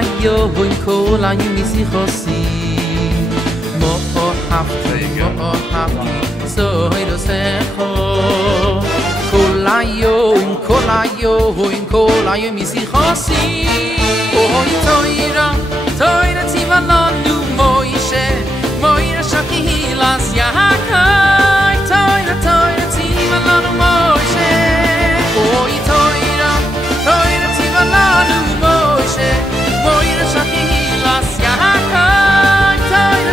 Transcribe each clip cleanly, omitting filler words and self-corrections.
היום כל היום משיחוסי אהבתי סוי דוסךו כל היום משיחוסי אוי תוירה ציווה לנו מוישה שקהילס יחקי תוירה ציווה לנו מוישה אוי תוירה ציווה לנו מוישה שקהילס יחקי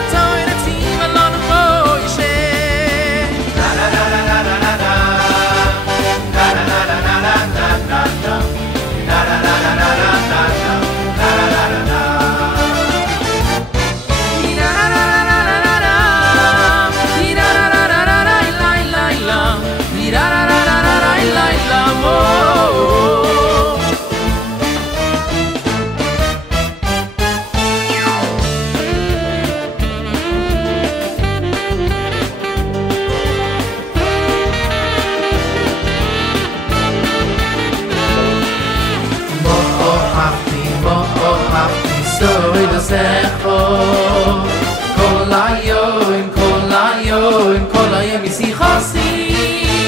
תוירה ציווה לנו מוישה כל היום משיחוסי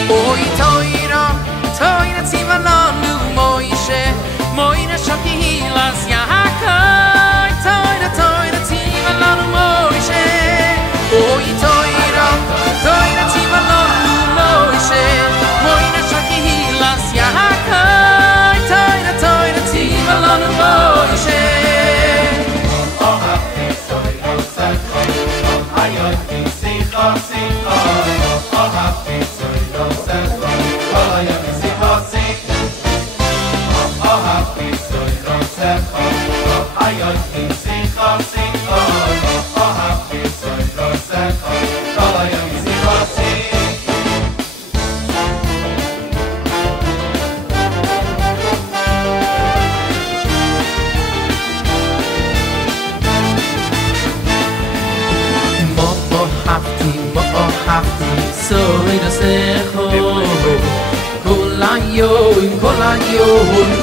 אוי תוירה ציווה לנו מוישה שקהילס יחקי תוירה ציווה לנו מוישה אוי תוירה ציווה לנו מוישה שקהילס יחקי תוירה ציווה לנו מוישה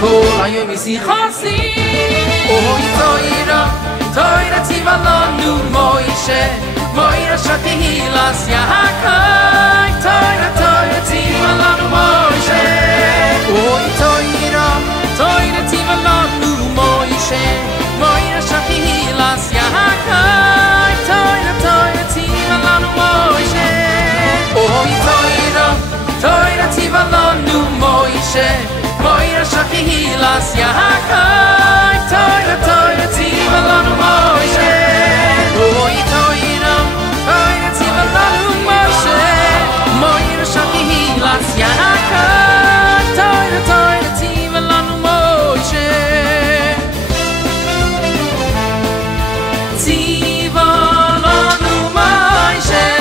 כל היום משיחוסי אוי תוירה ציווה לנו מוישה שקהילס יחקי תוירה ציווה לנו מוישה אוי תוירה ציווה לנו מוישה שקהילס יחקי תוירה ציווה לנו מוישה אוי תוירה ציווה לנו מוישה שקהילס יחקי תוירה ציווה לנו מוישה אוי תוירה ציווה לנו מוישה שקהילס יחקי תוירה ציווה לנו מוישה ציווה לנו מוישה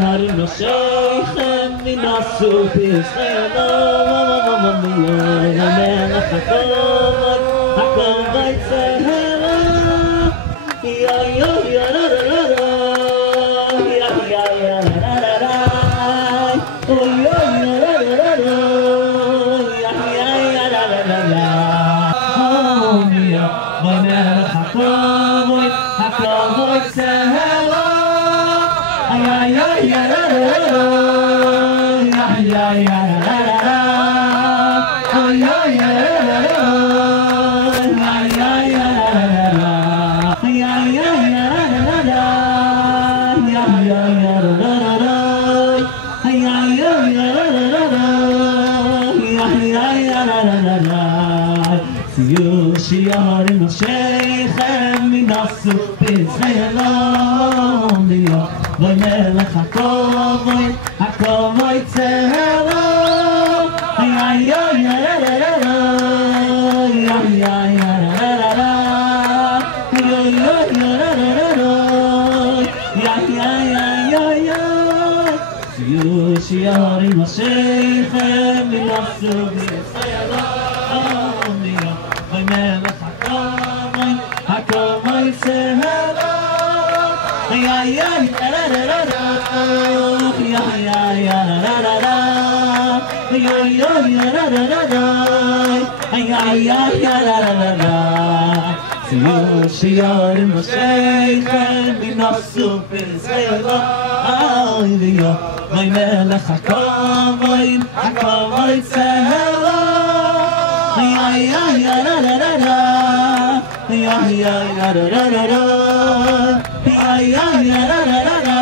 Harim Sheikhem Minasu Piselo Melech HaKol HaKol Vaytzehelo Ya ya ya la la la Ya ya ya la la la Oh ya ya la la la Ya ya ya la la la Oh ya Melech HaKol HaKol Vaytzehelo Ya ya ya la la la Ya ya ya la la la Oh ya ya la la la Ya ya ya la la la Ya ya ya la la la Ya ya ya la la la Ya ya ya la la la Ya ya ya la la la Siyu shiyarim sheikhem minasu Bizhelom Diyo Melech HaKol HaKol Vaytzehelo Ya ya ya la la la Ya ya ya la la la Ya ya ya la la la Ya ya ya ya ya Siyu shiyarim sheikhem minasu Bizhelom Diyo Melech HaKol HaKol Vaytzehelo Ya ya ya la la la Ya ya ya la la la Ya ya ya la la la Ya ya ya la la la Siyu shiyarim sheikhem minasu Bizhelom Diyo Melech HaKol HaKol Vaytzehelo Ya ya ya la la la Ya ya ya la la la Ya ya ya la la la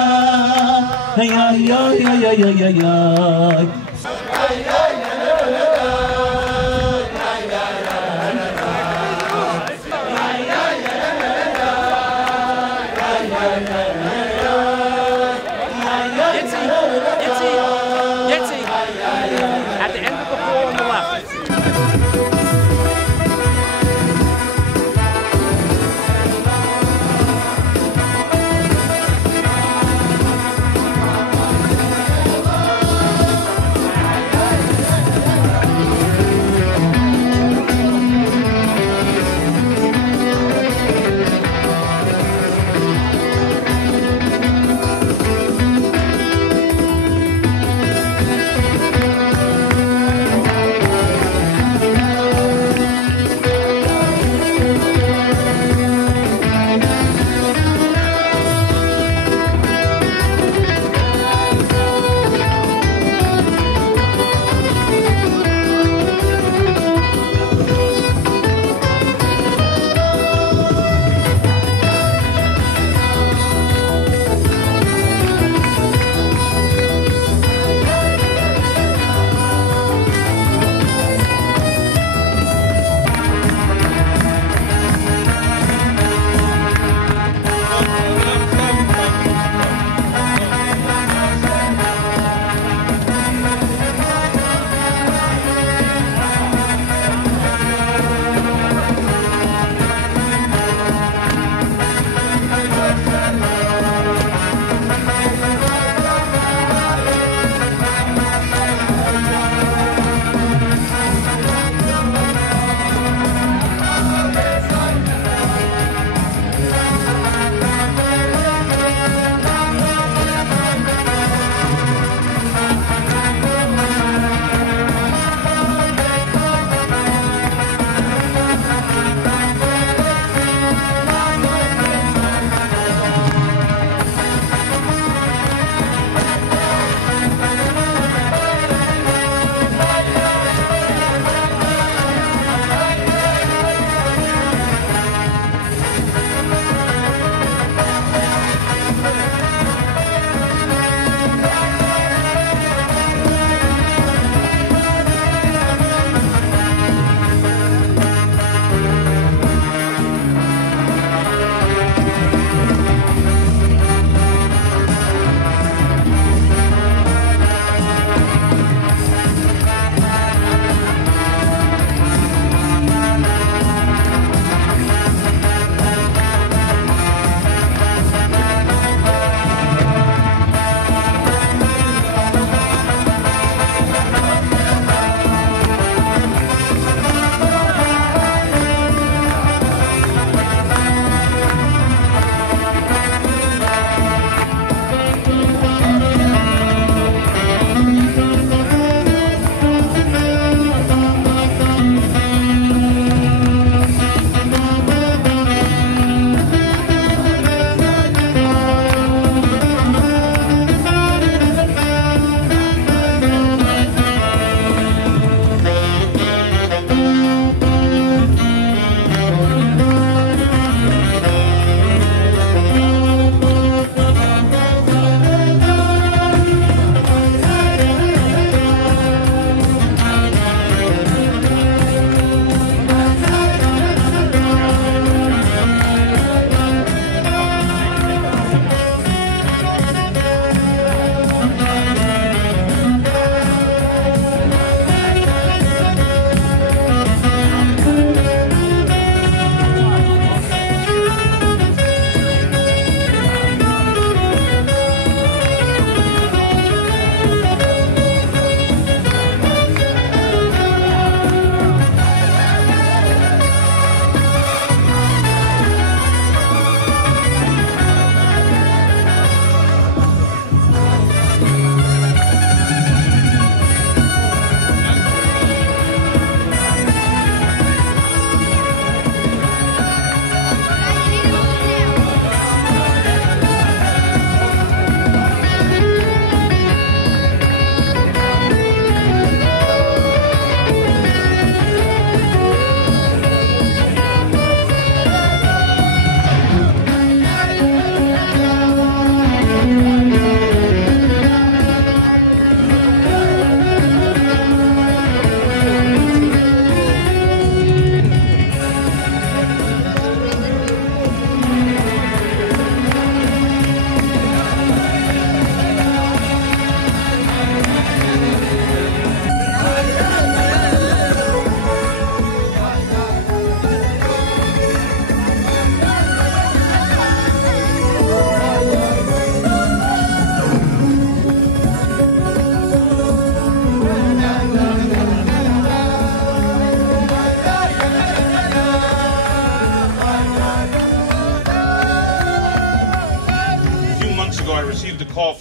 Ya ya ya ya ya ya ya At the end of the floor on the left.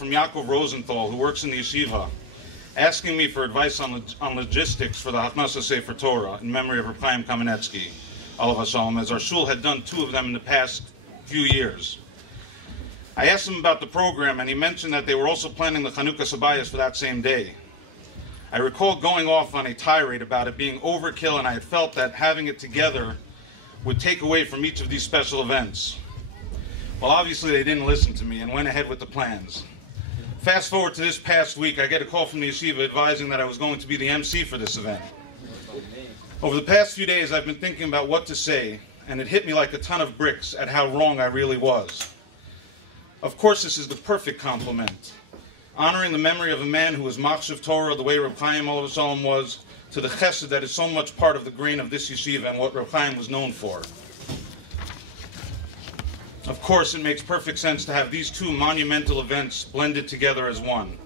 from Yaakov Rosenthal, who works in the yeshiva, asking me for advice on logistics for the Hachnasa Sefer Torah in memory of Rav Kamenetsky, Alav Hashalom, as our shul had done 2 of them in the past few years. I asked him about the program, and he mentioned that they were also planning the Chanukah Sabayas for that same day. I recall going off on a tirade about it being overkill, and I had felt that having it together would take away from each of these special events. Well, obviously they didn't listen to me and went ahead with the plans. Fast forward to this past week, I get a call from the yeshiva advising that I was going to be the MC for this event. Over the past few days, I've been thinking about what to say, and it hit me like a ton of bricks at how wrong I really was. Of course, this is the perfect compliment, honoring the memory of a man who was machshav Torah the way Reb Chaim Alav Shalom was, to the chesed that is so much part of the grain of this yeshiva and what Reb Chaim was known for. Of course, it makes perfect sense to have these 2 monumental events blended together as one.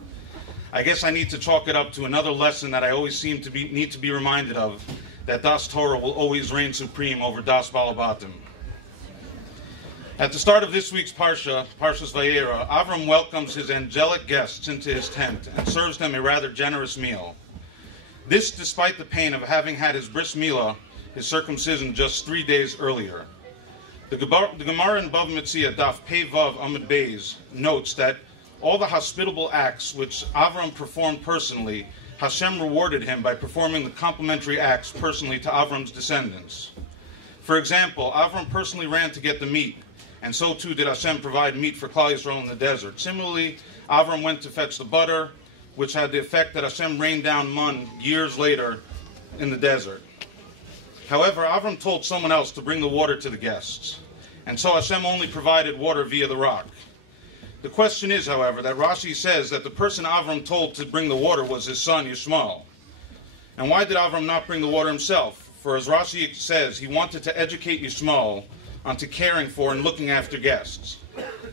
I guess I need to chalk it up to another lesson that I always need to be reminded of, that Das Torah will always reign supreme over Das Balabatim. At the start of this week's Parsha, Parshas Vayera, Avram welcomes his angelic guests into his tent and serves them a rather generous meal. This despite the pain of having had his bris milah, his circumcision, just 3 days earlier. The Gemara in Bav Metzia, Daf Pei Vav Amud Beis, notes that all the hospitable acts which Avram performed personally, Hashem rewarded him by performing the complementary acts personally to Avram's descendants. For example, Avram personally ran to get the meat, and so too did Hashem provide meat for Klal Yisrael in the desert. Similarly, Avram went to fetch the butter, which had the effect that Hashem rained down man years later in the desert. However, Avram told someone else to bring the water to the guests, and so Hashem only provided water via the rock. The question is, however, that Rashi says that the person Avram told to bring the water was his son Yishmael. And why did Avram not bring the water himself? For as Rashi says, he wanted to educate Yishmael onto caring for and looking after guests.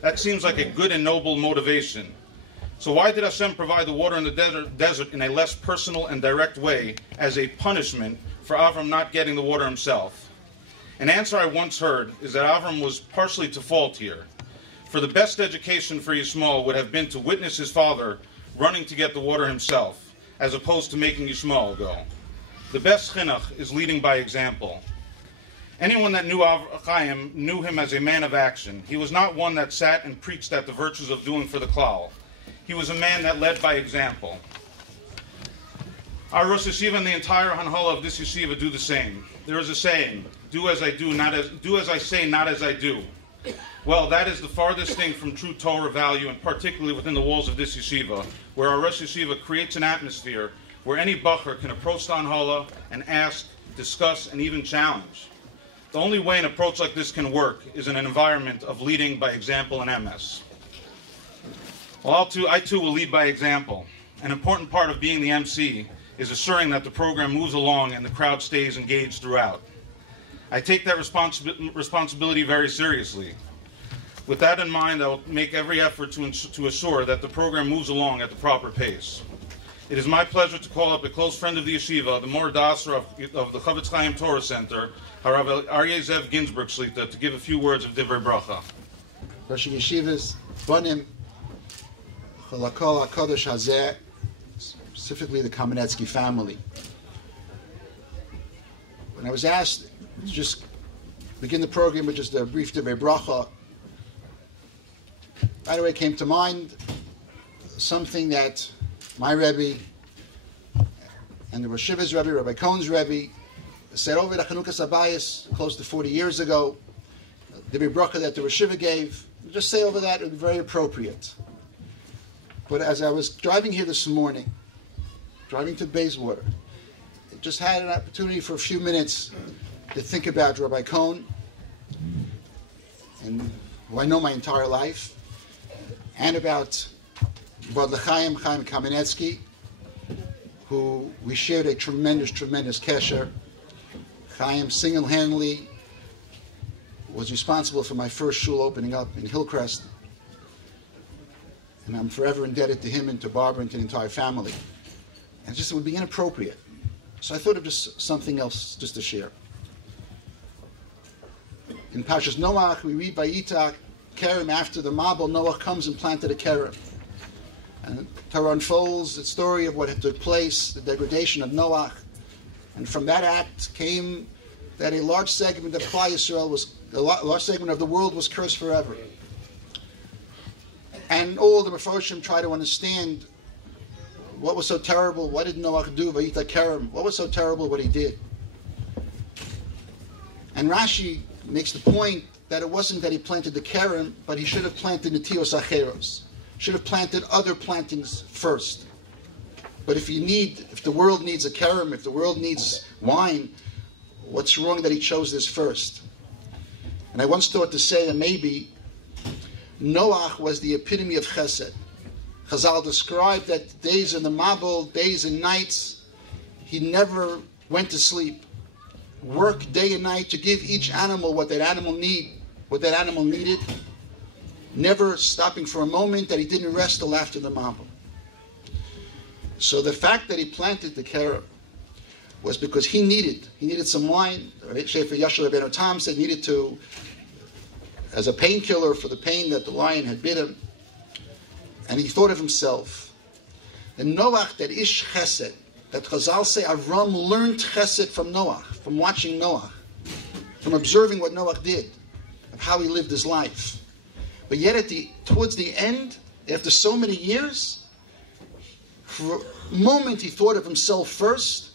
That seems like a good and noble motivation. So why did Hashem provide the water in the desert in a less personal and direct way as a punishment for Avram not getting the water himself? An answer I once heard is that Avram was partially to fault here. For the best education for Yishmael would have been to witness his father running to get the water himself, as opposed to making Yishmael go. The best chinuch is leading by example. Anyone that knew Chaim knew him as a man of action. He was not one that sat and preached at the virtues of doing for the klal. He was a man that led by example. Our Rosh Yeshiva and the entire Hanhala of this yeshiva do the same. There is a saying, do as I say, not as I do. Well, that is the farthest thing from true Torah value, and particularly within the walls of this yeshiva, where our Rosh Yeshiva creates an atmosphere where any bacher can approach the Hanhala and ask, discuss, and even challenge. The only way an approach like this can work is in an environment of leading by example and MS. Well, I too will lead by example. An important part of being the MC is assuring that the program moves along and the crowd stays engaged throughout. I take that responsibility very seriously. With that in mind, I will make every effort to assure that the program moves along at the proper pace. It is my pleasure to call up a close friend of the yeshiva, the Mor Dasra of the Chavetz Chaim Torah Center, Harav Aryeh Zev Ginsburg Shlita, to give a few words of Divrei Bracha. Rosh Yeshivas, Banim, Chalakol HaKadosh Hazeh, specifically the Kamenetsky family. When I was asked to just begin the program with just a brief Divrei Bracha, right away came to mind something that my Rebbe and the Rosh Yeshiva's Rebbe, Rabbi Cohen's Rebbe, said over the Chanukah Sabayis close to 40 years ago. The Divrei Bracha that the Rosh Yeshiva gave, just say over that, it would be very appropriate. But as I was driving here this morning, driving to Bayswater, I just had an opportunity for a few minutes to think about Rabbi Cohen, and who I know my entire life, and about Chaim Kamenetsky, who we shared a tremendous kesher. Chaim single-handedly was responsible for my first shul opening up in Hillcrest, and I'm forever indebted to him and to Barbara and to the entire family. And it would be inappropriate. So I thought of just something else just to share. In Parshas Noach, we read by Yitzhak, Kerem, after the Mabel, Noach comes and planted a Kerem. And the Torah unfolds the story of what had took place, the degradation of Noach. And from that act came that a large segment of Klal Yisrael a large segment of the world was cursed forever. And all the Mefarshim try to understand what was so terrible. What did Noach do? Vayita Kerem. What was so terrible what he did? And Rashi makes the point that it wasn't that he planted the Kerem, but he should have planted Netios Acheros. Should have planted other plantings first. But if the world needs a Kerem, if the world needs wine, what's wrong that he chose this first? And I once thought to say that maybe Noach was the epitome of Chesed. Chazal described that days in the Mabul, days and nights, he never went to sleep. Worked day and night to give each animal what that animal needed. Never stopping for a moment that he didn't rest till after the Mabul. So the fact that he planted the Kerem was because he needed some wine. Shefer Yashar Ben Otam said needed to, as a painkiller for the pain that the lion had bit him. And he thought of himself. And Noach, that ish chesed, that Chazal say Avram learned chesed from Noach, from watching Noach, from observing what Noach did, of how he lived his life. But yet towards the end, after so many years, for a moment he thought of himself first.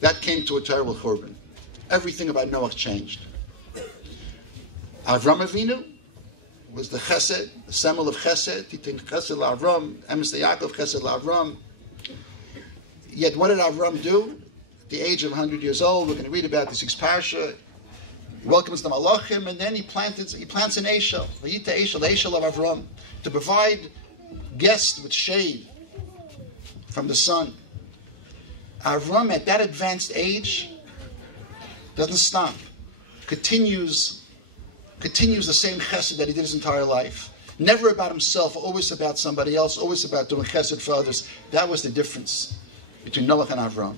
That came to a terrible churban. Everything about Noach changed. Avram Avinu was the chesed, the semel of chesed, titin chesed la'Avram, emes Yaakov chesed la'Avram. Yet what did Avram do? At the age of 100 years old, we're going to read about the sixth parsha. He welcomes the Malachim, and then he plants an Eshel, Vayita Eshel, the Eshel of Avram, to provide guests with shade from the sun. Avram, at that advanced age, doesn't stop. Continues the same chesed that he did his entire life. Never about himself, always about somebody else, always about doing chesed for others. That was the difference between Noach and Avram.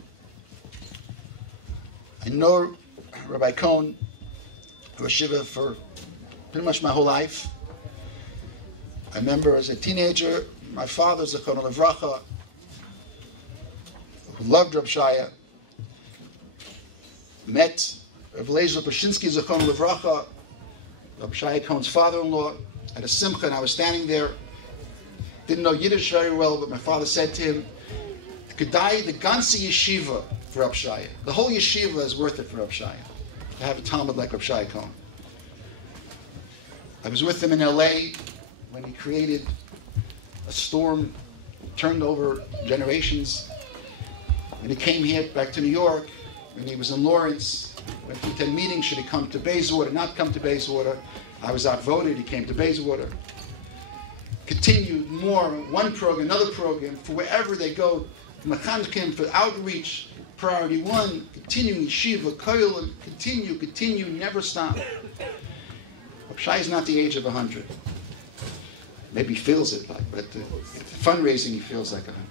I know Rabbi Cohn, Rosh Yeshiva, for pretty much my whole life. I remember as a teenager, my father, Zichron Levracha, who loved Reb Shaya, met Rav Lezer Pashinsky, Zichron Levracha, Reb Shaya Cohn's father-in-law, at a simcha, and I was standing there. Didn't know Yiddish very well, but my father said to him, "Kedai the ganze yeshiva for Reb Shaya. The whole yeshiva is worth it for Reb Shaya to have a Talmud like Reb Shaya Cohn." I was with him in L.A. when he created a storm, turned over generations. When he came here back to New York, when he was in Lawrence, went to 10 meetings, should he come to Bayswater, not come to Bayswater. I was outvoted, he came to Bayswater. Continued more, one program, another program, for wherever they go, Mechanchim for outreach, priority one, continuing Yeshiva, Koyel, continue, never stop. Shai is not the age of 100. Maybe he feels it like, but fundraising he feels like 100.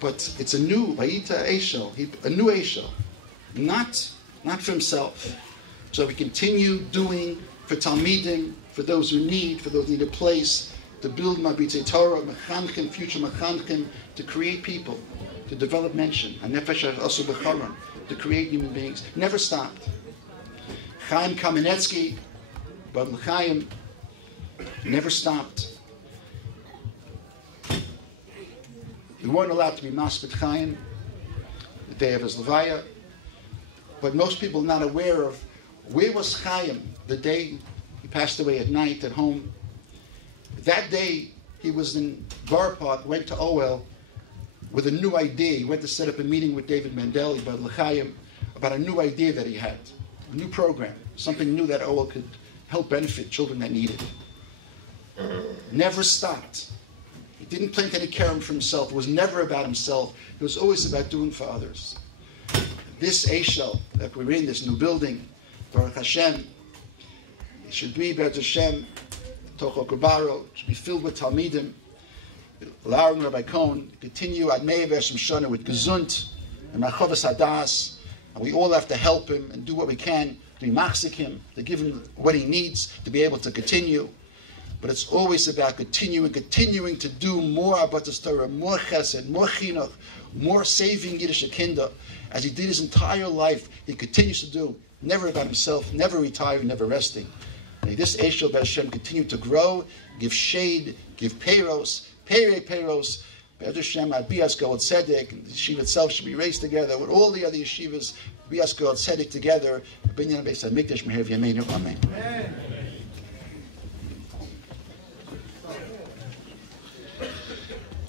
But it's a new Vayita Eshel, a new Eshel, not for himself. So we continue doing for Talmidim, for those who need a place, to build Mabitei Torah, Mechanchim, future Mechanchim, to create people, to develop mention, and Nefesh also B'charon, to create human beings. Never stopped. Chaim Kamenetsky, Bab L'chaim, never stopped. We weren't allowed to be Maspet Chaim the day of his Levaya, but most people are not aware of where was Chaim the day he passed away at night at home. That day he was in Bar Park, went to OL with a new idea. He went to set up a meeting with David Mendel, Bab L'chaim, about a new idea that he had, a new program, something new that OL could help benefit children that needed it. Never stopped. He didn't plant any kerem for himself. It was never about himself. It was always about doing for others. This Eshel that we're in, this new building, Baruch Hashem, it should be Baruch Hashem, Tocho Kubaro, it should be filled with Talmidim, allowing Rabbi Cohn to continue at Me'eh V'Eshem Shana with Gezunt and Machovas Hadas, and we all have to help him and do what we can to be machzik him, to give him what he needs to be able to continue. but it's always about continuing to do more Abatas Torah, more Chesed, more Chinuch, more saving Yiddish Kinder. As he did his entire life, he continues to do, never about himself, never retiring, never resting. May this Eshel B'Hashem continue to grow, give shade, give peiros, Be'ez Hashem, Bias Gold Tzedek, and the yeshiva itself should be raised together with all the other yeshivas, Bias Gold Tzedek together, Binyan Beis HaMikdash Meher V'Yameinu, Amen.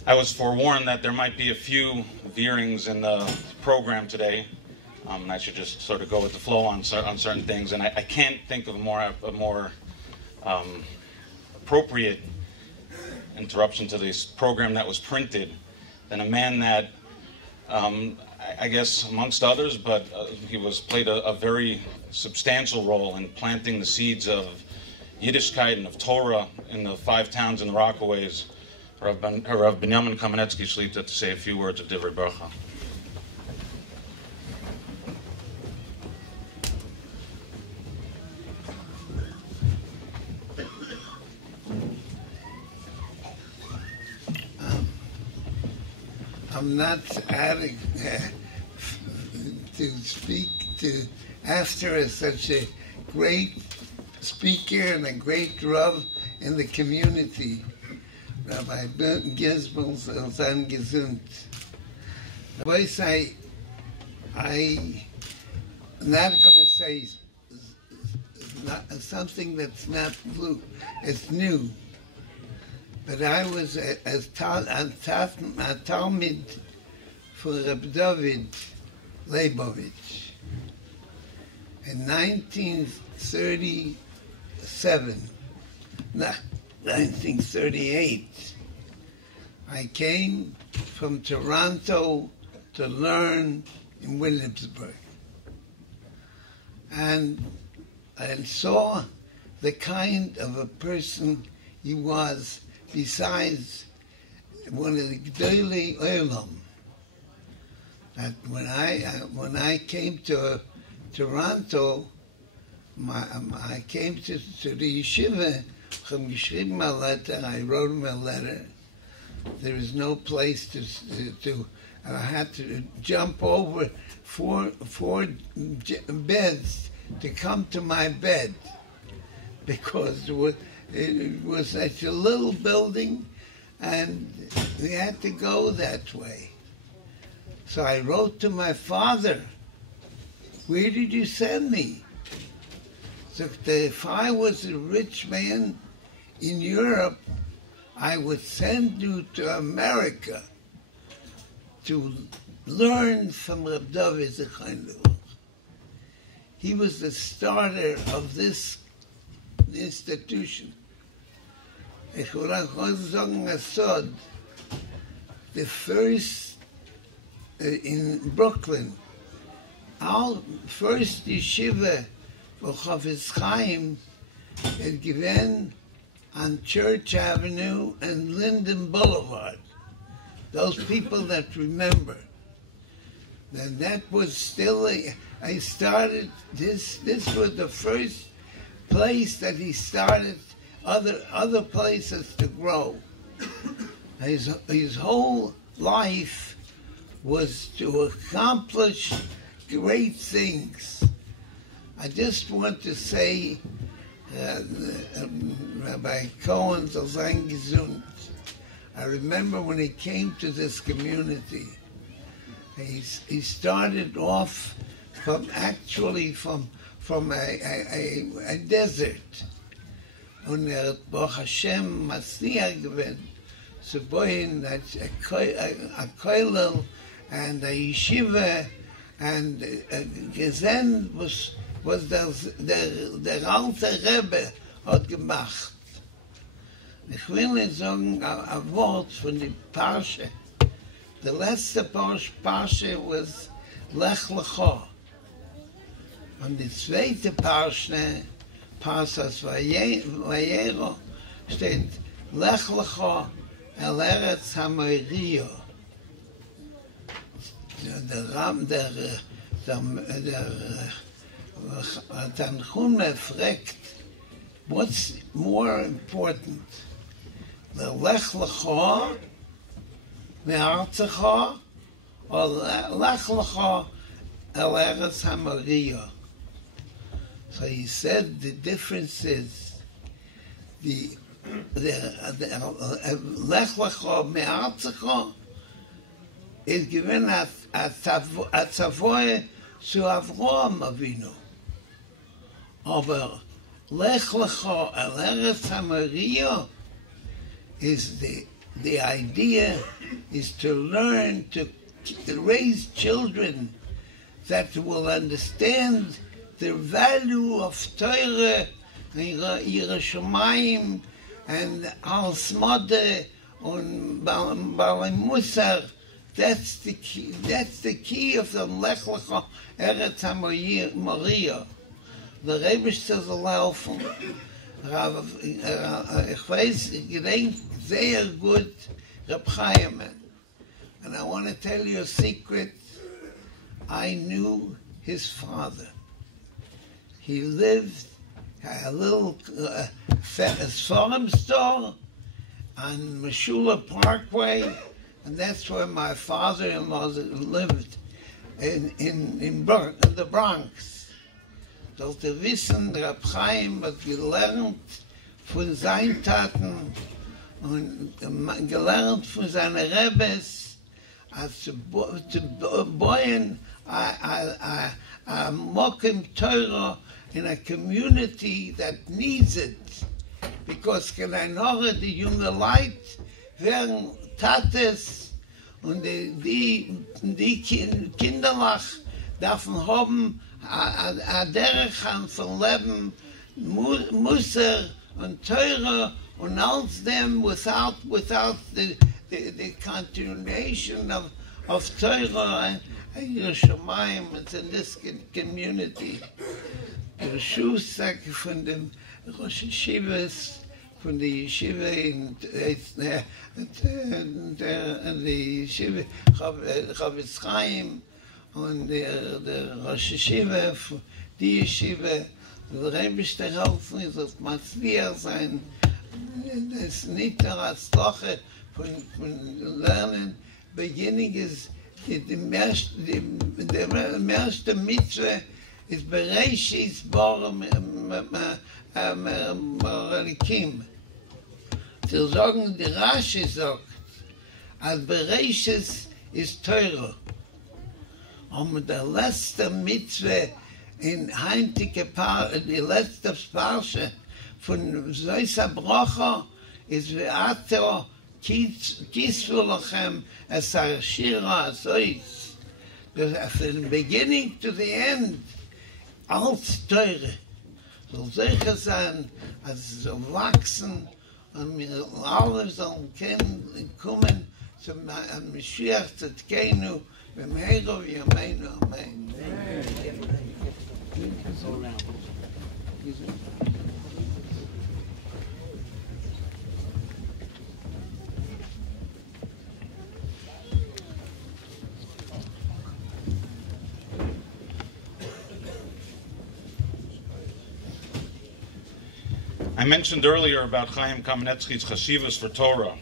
I was forewarned that there might be a few veerings in the program today. And I should just sort of go with the flow on certain things, and I can't think of a more appropriate interruption to this program that was printed than a man that, I guess, amongst others, but he played a very substantial role in planting the seeds of Yiddishkeit and of Torah in the 5 towns in the Rockaways. Rav Benji Kamenetsky Shlita to say a few words of Divrei Bracha. I'm not adding to speak to after such a great speaker and a great Rav in the community. Rabbi Gizbel Zan Gesund. Boys, I'm not going to say something that's not blue. It's new. But I was a Talmud for Rabbi Dovid Leibovich. In 1938, I came from Toronto to learn in Williamsburg. And I saw the kind of a person he was, besides one of the G'dolei Olam. That when I came to Toronto, I came to the yeshiva. I wrote him a letter. There was no place to I had to jump over four beds to come to my bed, because it was such a little building, and we had to go that way. So I wrote to my father, "Where did you send me?" So if I was a rich man in Europe, I would send you to America to learn from Rabbi Dovid Zichron. He was the starter of this institution. Ich will auch sagen, the first in Brooklyn, our first yeshiva for Chafetz Chaim had given on Church Avenue and Linden Boulevard. Those people that remember. And that was still, I started, this was the first place that he started other places to grow. His whole life was to accomplish great things. I just want to say, Rabbi Cohen, I remember when he came to this community, he started off from a desert. Und Baruch Hashem Mashiach gewinnt, zu bauen a kollel and a yeshiva, and gesehen was der alte Rebbe hat gemacht. Ich will nicht sagen ein Wort von der Parsche. The letzte Parsche was Lech Lecha. Und die zweite Parsche, Parsas Vayero, steht Lech Lecha el Eretz HaMoiriyo. Der Tanchume fragt, What's more important? The Lech Lecha, Me'artzecha, or Lech Lecha El Eretz HaMoriah. So he said the difference is the Lech Lecha Me'artzecha is given at Tzavoy to Avraham Avinu. Aber Lech Lecha El Eretz HaMoriah is the idea is to learn to raise children that will understand the value of Torah, Yerushalayim, and Al Smode, and Balei Musar. That's the key. That's the key of the Lech Lecha Eretz HaMoriah. The Rebbe says helfen. Ich weiß, gedenkt sehr gut Reb Chaim. And I want to tell you a secret. I knew his father. He lived at a little farm store on Meshula Parkway, and that's where my father-in-law lived in the Bronx. Sollte wissen, Reb Chaim hat gelernt von seinen Taten und gelernt von seinen Rebbes, zu bauen a Mokim Torah in a community that needs it. Because die junge Leute werden Tates und die Kinderlach davon haben a derech von Leben, Musser und Torah und all them without the continuation of Torah and Yerushalayim. It's in this community. The Schuhsack von dem Rosh Yeshivas, von der Yeshiva in the Yeshiva Chavetz Chaim, und der Rosh Yeshiva, die Yeshiva, der Rebbe helfen, ist das Matzliach sein. Das ist nicht nur als Loche von Lernen. Beginning ist die erste Mitzvah ist Bereshis Borem Marikim. Sie sagen, die Rashi sagt, als Bereshis ist Torah. Und mit der letzte Mitzvah in heintige die letzte Sparsche von Zoysa Brocha ist Ve'ato Kisvu Lachem es Shira Zoyz. From the beginning to the end, als Teure. Soll sicher sein, als es soll wachsen und wir alle sollen kommen zum Mashiach Tzedkenu. Amen. I mentioned earlier about Chaim Kamenetsky's chashivas for Torah.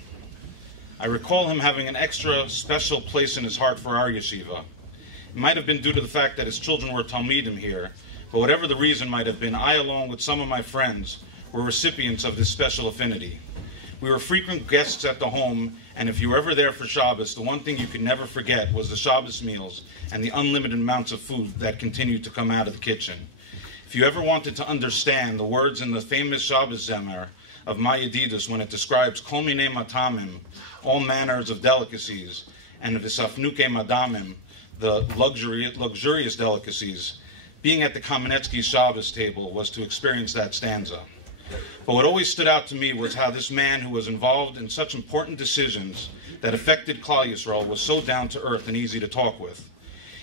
I recall him having an extra special place in his heart for our yeshiva. It might have been due to the fact that his children were Talmidim here, but whatever the reason might have been, I, along with some of my friends, were recipients of this special affinity. We were frequent guests at the home, and if you were ever there for Shabbos, the one thing you could never forget was the Shabbos meals and the unlimited amounts of food that continued to come out of the kitchen. If you ever wanted to understand the words in the famous Shabbos Zemer of Mayadidus when it describes Kol Minei Matamim, all manners of delicacies, and V'safnuke Madamim, the luxurious delicacies, being at the Kamenetsky Shabbos table was to experience that stanza. But what always stood out to me was how this man who was involved in such important decisions that affected Klal Yisrael was so down to earth and easy to talk with.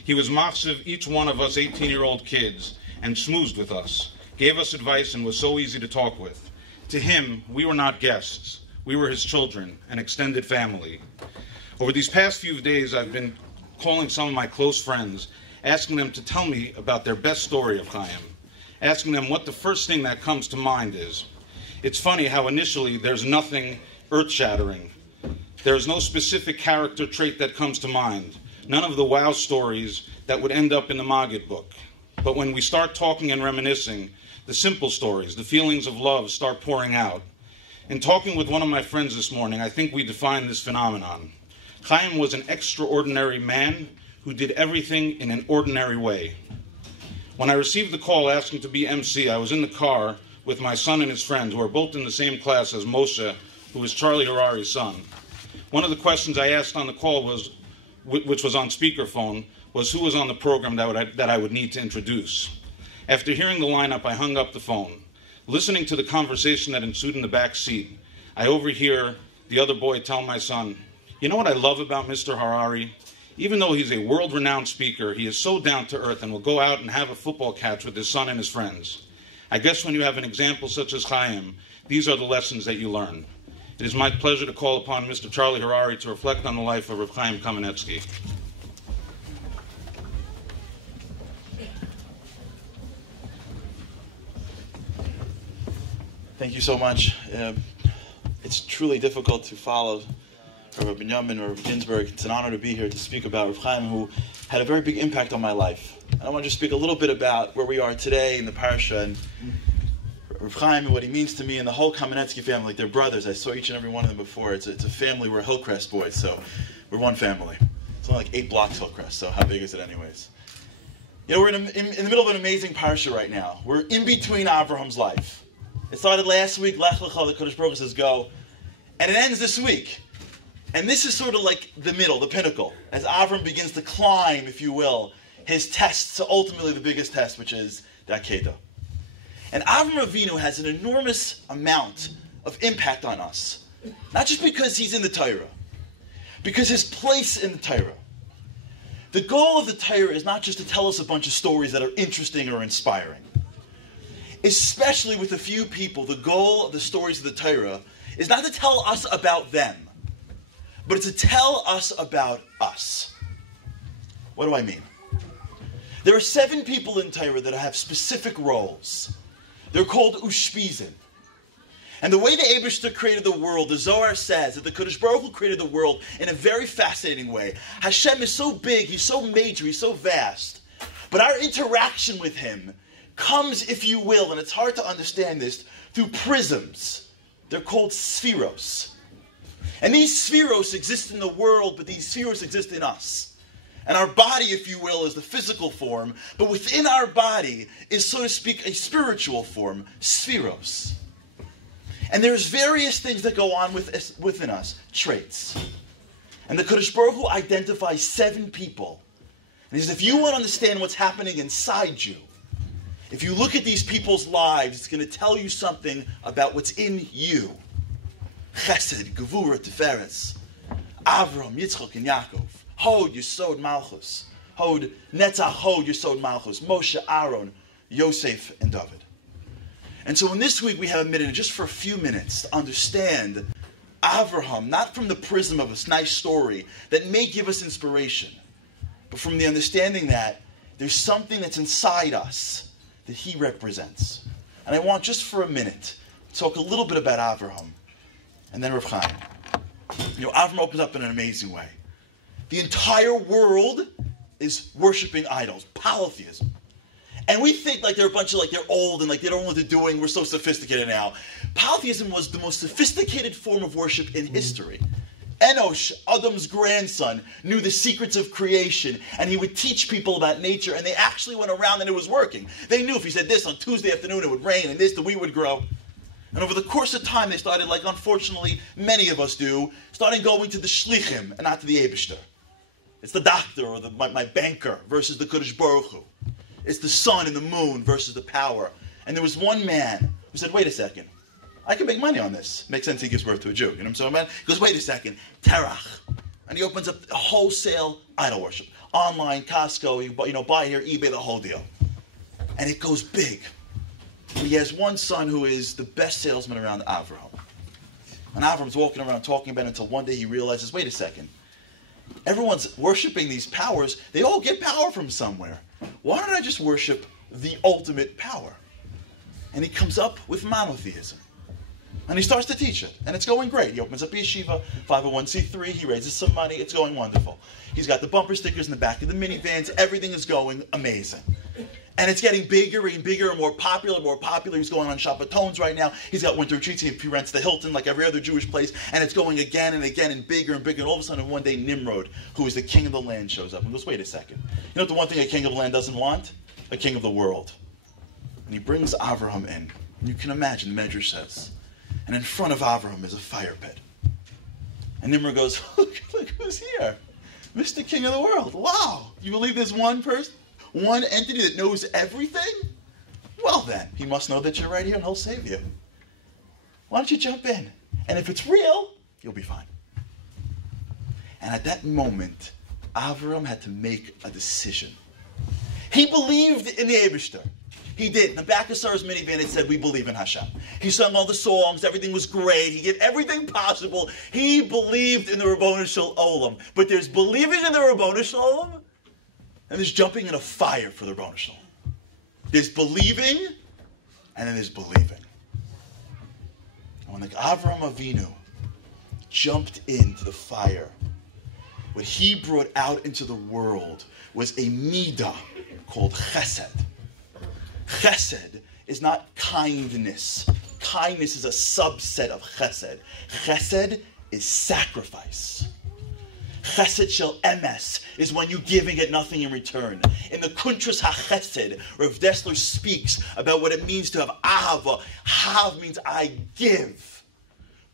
He was machziv each one of us 18-year-old kids and schmoozed with us, gave us advice, and was so easy to talk with. To him, we were not guests. We were his children, an extended family. Over these past few days, I've been calling some of my close friends, asking them to tell me about their best story of Chaim. asking them what the first thing that comes to mind is. It's funny how initially there's nothing earth-shattering. There's no specific character trait that comes to mind. None of the wow stories that would end up in the Maggid book. But when we start talking and reminiscing, the simple stories, the feelings of love start pouring out. In talking with one of my friends this morning, I think we defined this phenomenon. Chaim was an extraordinary man who did everything in an ordinary way. When I received the call asking to be MC, I was in the car with my son and his friend, who are both in the same class as Moshe, who is Charlie Harary's son. One of the questions I asked on the call was, which was on speakerphone, was who was on the program that I would need to introduce. After hearing the lineup, I hung up the phone. Listening to the conversation that ensued in the back seat, I overhear the other boy tell my son, "You know what I love about Mr. Harary? Even though he's a world-renowned speaker, he is so down to earth and will go out and have a football catch with his son and his friends. I guess when you have an example such as Chaim, these are the lessons that you learn." It is my pleasure to call upon Mr. Charlie Harary to reflect on the life of Rav Kamenetsky. Thank you so much. It's truly difficult to follow Rav Binyamin or Rav Ginsburg. It's an honor to be here to speak about Rav Chaim, who had a very big impact on my life. And I want to just speak a little bit about where we are today in the parasha and Rav Chaim and what he means to me and the whole Kamenetsky family. Like they're brothers. I saw each and every one of them before. It's a family. We're Hillcrest boys, so we're one family. It's only like 8 blocks Hillcrest, so how big is it anyways? You know, we're in the middle of an amazing parasha right now. We're in between Avraham's life. It started last week, Lech Lecha, the Kodesh Baruch Hu says go, and it ends this week. And this is sort of like the middle, the pinnacle, as Avram begins to climb, if you will, his test to ultimately the biggest test, which is the Akedah. And Avram Avinu has an enormous amount of impact on us, not just because he's in the Torah, because his place in the Torah. The goal of the Torah is not just to tell us a bunch of stories that are interesting or inspiring. Especially with a few people, the goal of the stories of the Torah is not to tell us about them, but it's to tell us about us. What do I mean? There are 7 people in Torah that have specific roles. They're called Ushpizin. And the way the Eibishter created the world, the Zohar says that the Kodesh Baruch Hu created the world in a very fascinating way. Hashem is so big, he's so major, he's so vast. But our interaction with him comes, if you will, and it's hard to understand this, through prisms. They're called spheros. And these spheros exist in the world, but these spheros exist in us. And our body, if you will, is the physical form, but within our body is, so to speak, a spiritual form, spheros. And there's various things that go on within us, traits. And the Kodesh Baruch Hu identifies 7 people. And he says, if you want to understand what's happening inside you, if you look at these people's lives, it's going to tell you something about what's in you. Chesed, Gevura, Tiferes, Avram, Yitzchok, and Yaakov. Hod, Yesod, Malchus. Hod, Netzach, Hod, Yesod, Malchus. Moshe, Aaron, Yosef, and David. And so in this week we have a minute, just for a few minutes, to understand Avraham, not from the prism of a nice story that may give us inspiration, but from the understanding that there's something that's inside us that he represents. And I want just for a minute to talk a little bit about Avraham and then Rav Chaim. You know, Avraham opens up in an amazing way. The entire world is worshiping idols, polytheism. And we think like they're a bunch of they're old and like they don't know what they're doing, we're so sophisticated now. Polytheism was the most sophisticated form of worship in history. Enosh, Adam's grandson, knew the secrets of creation, and he would teach people about nature, and they actually went around and it was working. They knew if he said this on Tuesday afternoon, it would rain, and this, the wheat would grow. And over the course of time, they started, like unfortunately many of us do, starting going to the shlichim and not to the Eibishter. It's the doctor or my banker versus the Kodesh Baruch Hu. It's the sun and the moon versus the power. And there was one man who said, wait a second. I can make money on this. Makes sense he gives birth to a Jew. You know what I'm saying, man? He goes, wait a second. Terach. And he opens up wholesale idol worship. Online, Costco, you buy here, eBay, the whole deal. And it goes big. And he has one son who is the best salesman around, Avraham. And Avraham's walking around talking about it until one day he realizes, wait a second. Everyone's worshiping these powers. They all get power from somewhere. Why don't I just worship the ultimate power? And he comes up with monotheism. And he starts to teach it. And it's going great. He opens up a yeshiva, 501c3, he raises some money, it's going wonderful. He's got the bumper stickers in the back of the minivans, everything is going amazing. And it's getting bigger and bigger and more popular. He's going on Shabbatones right now. He's got winter retreats. He rents the Hilton like every other Jewish place. And it's going again and again and bigger and bigger. And all of a sudden, one day, Nimrod, who is the king of the land, shows up and goes, wait a second. You know what the one thing a king of the land doesn't want? A king of the world. And he brings Avraham in. And you can imagine, the Medrash says. And in front of Avraham is a fire pit. And Nimrod goes, look who's here. Mr. King of the world. Wow. You believe there's one person? One entity that knows everything? Well then, he must know that you're right here and he'll save you. Why don't you jump in? And if it's real, you'll be fine. And at that moment, Avram had to make a decision. He believed in the Eibishter. He did. In the back of Sarah's minivan, it said, we believe in Hashem. He sung all the songs. Everything was great. He did everything possible. He believed in the Rabbonu Shel Olam. But there's believing in the Rabbonu Shel Olam, and there's jumping in a fire for the Rabbonu Shel Olam. There's believing, and then there's believing. And when Avram Avinu jumped into the fire, what he brought out into the world was a midah called chesed. Chesed is not kindness. Kindness is a subset of chesed. Chesed is sacrifice. Chesed shel emes is when you're giving it nothing in return. In the Kuntras HaChesed, Rav Dessler speaks about what it means to have ahava. Hav means I give.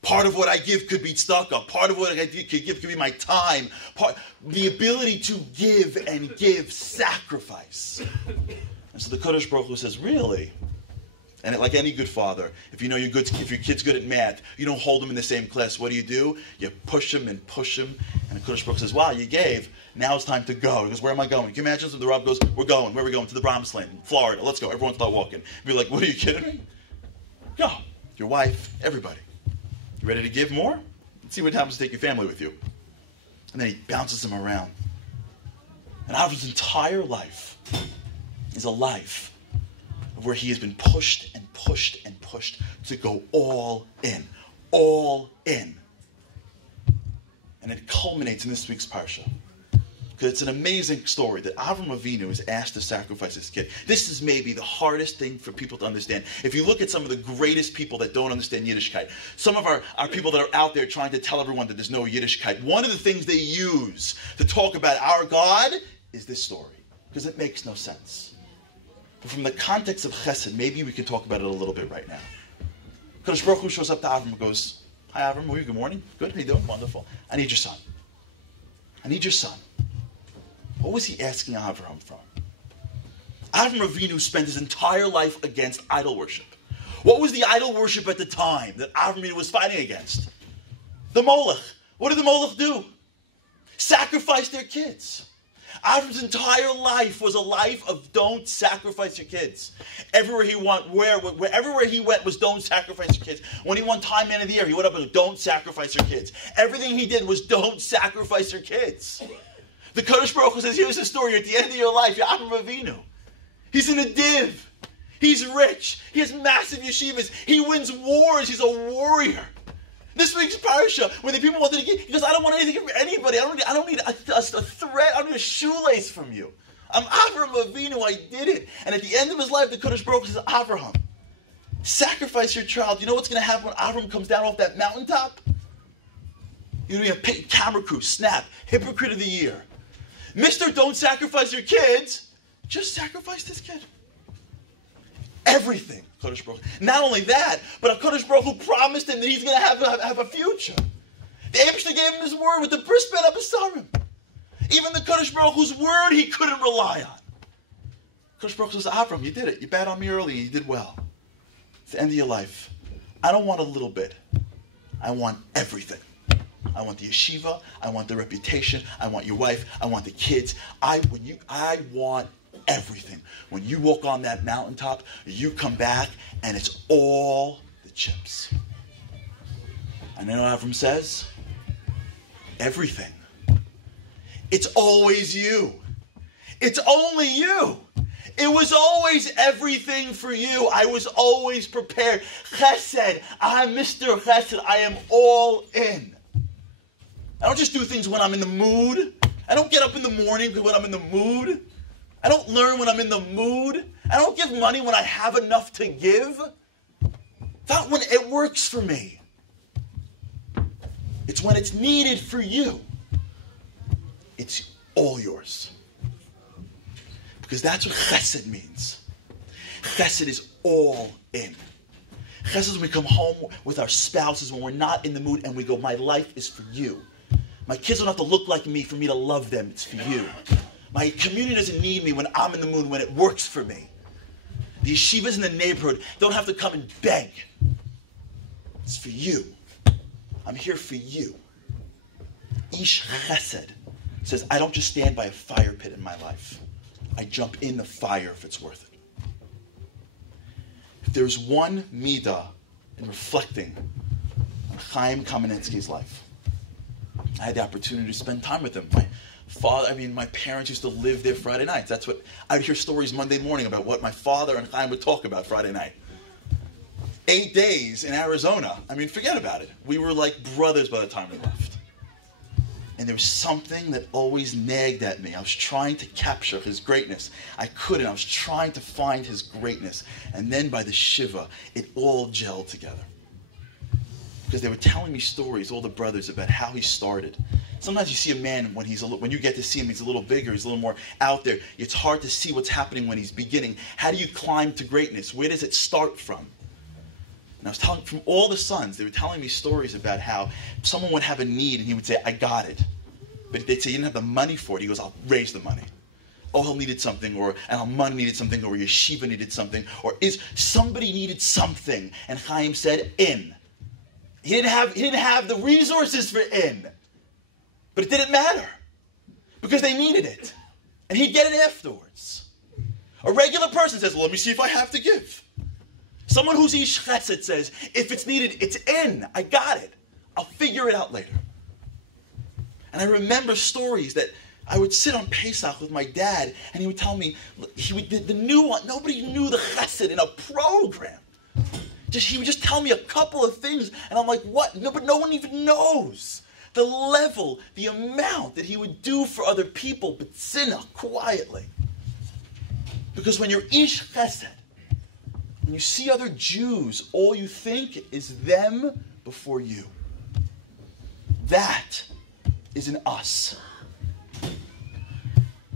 Part of what I give could be tzedakah. Part of what I could give could be my time. The ability to give and give sacrifice. And so the Kodesh Baruch Hu says, really? And like any good father, if you know if your kid's good at math, you don't hold them in the same class. What do? You push them and push them. And the Kodesh Baruch Hu says, wow, you gave. Now it's time to go. He goes, where am I going? Can you imagine if the Rav goes, we're going. Where are we going? To the Promised Land, Florida. Let's go. Everyone start walking. Be like, what, are you kidding me? Go. Your wife, everybody. You ready to give more? Let's see what happens to take your family with you. And then he bounces them around. And Avram's entire life is a life where he has been pushed and pushed and pushed to go all in. All in. And it culminates in this week's parsha. Because it's an amazing story that Avram Avinu is asked to sacrifice his kid. This is maybe the hardest thing for people to understand. If you look at some of the greatest people that don't understand Yiddishkeit, some of our people that are out there trying to tell everyone that there's no Yiddishkeit, one of the things they use to talk about our God is this story. Because it makes no sense. But from the context of chesed, maybe we can talk about it a little bit right now. Kodesh Baruch Hu shows up to Avram and goes, hi Avram, how are you? Good morning. Good, how you doing? Wonderful. I need your son. I need your son. What was he asking Avram from? Avram Avinu spent his entire life against idol worship. What was the idol worship at the time that Avram Avinu was fighting against? The Molech. What did the Molech do? Sacrifice their kids. Avram's entire life was a life of don't sacrifice your kids. Everywhere he went, wherever he went was don't sacrifice your kids. When he won Time Man of the Year, he went up and don't sacrifice your kids. Everything he did was don't sacrifice your kids. The Kodesh Baruch Hu says, here's the story. At the end of your life, you're Avram Avinu. He's in a div. He's rich. He has massive yeshivas. He wins wars. He's a warrior. This week's parasha, when the people wanted to get, he goes, I don't want anything from anybody. I don't need a thread. I don't need a shoelace from you. I'm Avram Avinu. I did it. And at the end of his life, the Kodesh Baruch Hu says, Avraham, sacrifice your child. You know what's going to happen when Avram comes down off that mountaintop? You're going to be a camera crew, snap, hypocrite of the year. Mr. Don't sacrifice your kids. Just sacrifice this kid. Everything, Kodesh Baruch Hu. Not only that, but Kodesh Baruch Hu promised him that he's going to have a future. The Eibishter gave him his word with the bris ben abasarim. Even the Kodesh Baruch Hu's word he couldn't rely on. Kodesh Baruch Hu says, Avram, you did it. You bet on me early and you did well. It's the end of your life. I don't want a little bit. I want everything. I want the yeshiva. I want the reputation. I want your wife. I want the kids. I want everything. When you walk on that mountaintop, you come back and it's all the chips. And you know what Avram says? Everything. It's always you. It's only you. It was always everything for you. I was always prepared. Chesed, I'm Mr. Chesed. I am all in. I don't just do things when I'm in the mood. I don't get up in the morning when I'm in the mood. I don't learn when I'm in the mood. I don't give money when I have enough to give. Not when it works for me. It's when it's needed for you. It's all yours. Because that's what chesed means. Chesed is all in. Chesed is when we come home with our spouses when we're not in the mood and we go, my life is for you. My kids don't have to look like me for me to love them. It's for you. My community doesn't need me when I'm in the mood, when it works for me. The yeshivas in the neighborhood don't have to come and beg. It's for you. I'm here for you. Ish chesed says, I don't just stand by a fire pit in my life. I jump in the fire if it's worth it. If there's one midah in reflecting on Chaim Kamenetsky's life, I had the opportunity to spend time with him. My parents used to live there Friday nights. That's what I'd hear stories Monday morning about what my father and Chaim would talk about Friday night. 8 days in Arizona. Forget about it. We were like brothers by the time we left. And there was something that always nagged at me. I was trying to capture his greatness. I couldn't. I was trying to find his greatness. And then by the Shiva, it all gelled together. Because they were telling me stories, all the brothers, about how he started. Sometimes you see a man, when you get to see him, he's a little bigger, he's a little more out there. It's hard to see what's happening when he's beginning. How do you climb to greatness? Where does it start from? And I was telling, from all the sons, they were telling me stories about how someone would have a need and he would say, I got it. But they'd say, you didn't have the money for it. He goes, I'll raise the money. Ohel needed something, or Alman needed something, or Yeshiva needed something, or somebody needed something. And Chaim said, in. He didn't have the resources for in. But it didn't matter. Because they needed it. And he'd get it afterwards. A regular person says, well, let me see if I have to give. Someone who's ish chesed says, if it's needed, it's in. I got it. I'll figure it out later. And I remember stories that I would sit on Pesach with my dad, and he would tell me, the new one, nobody knew the chesed in a program. He would just tell me a couple of things, and I'm like, what? No, but no one even knows the level, the amount that he would do for other people, but sinna, quietly. Because when you're ish chesed, when you see other Jews, all you think is them before you. That is in us.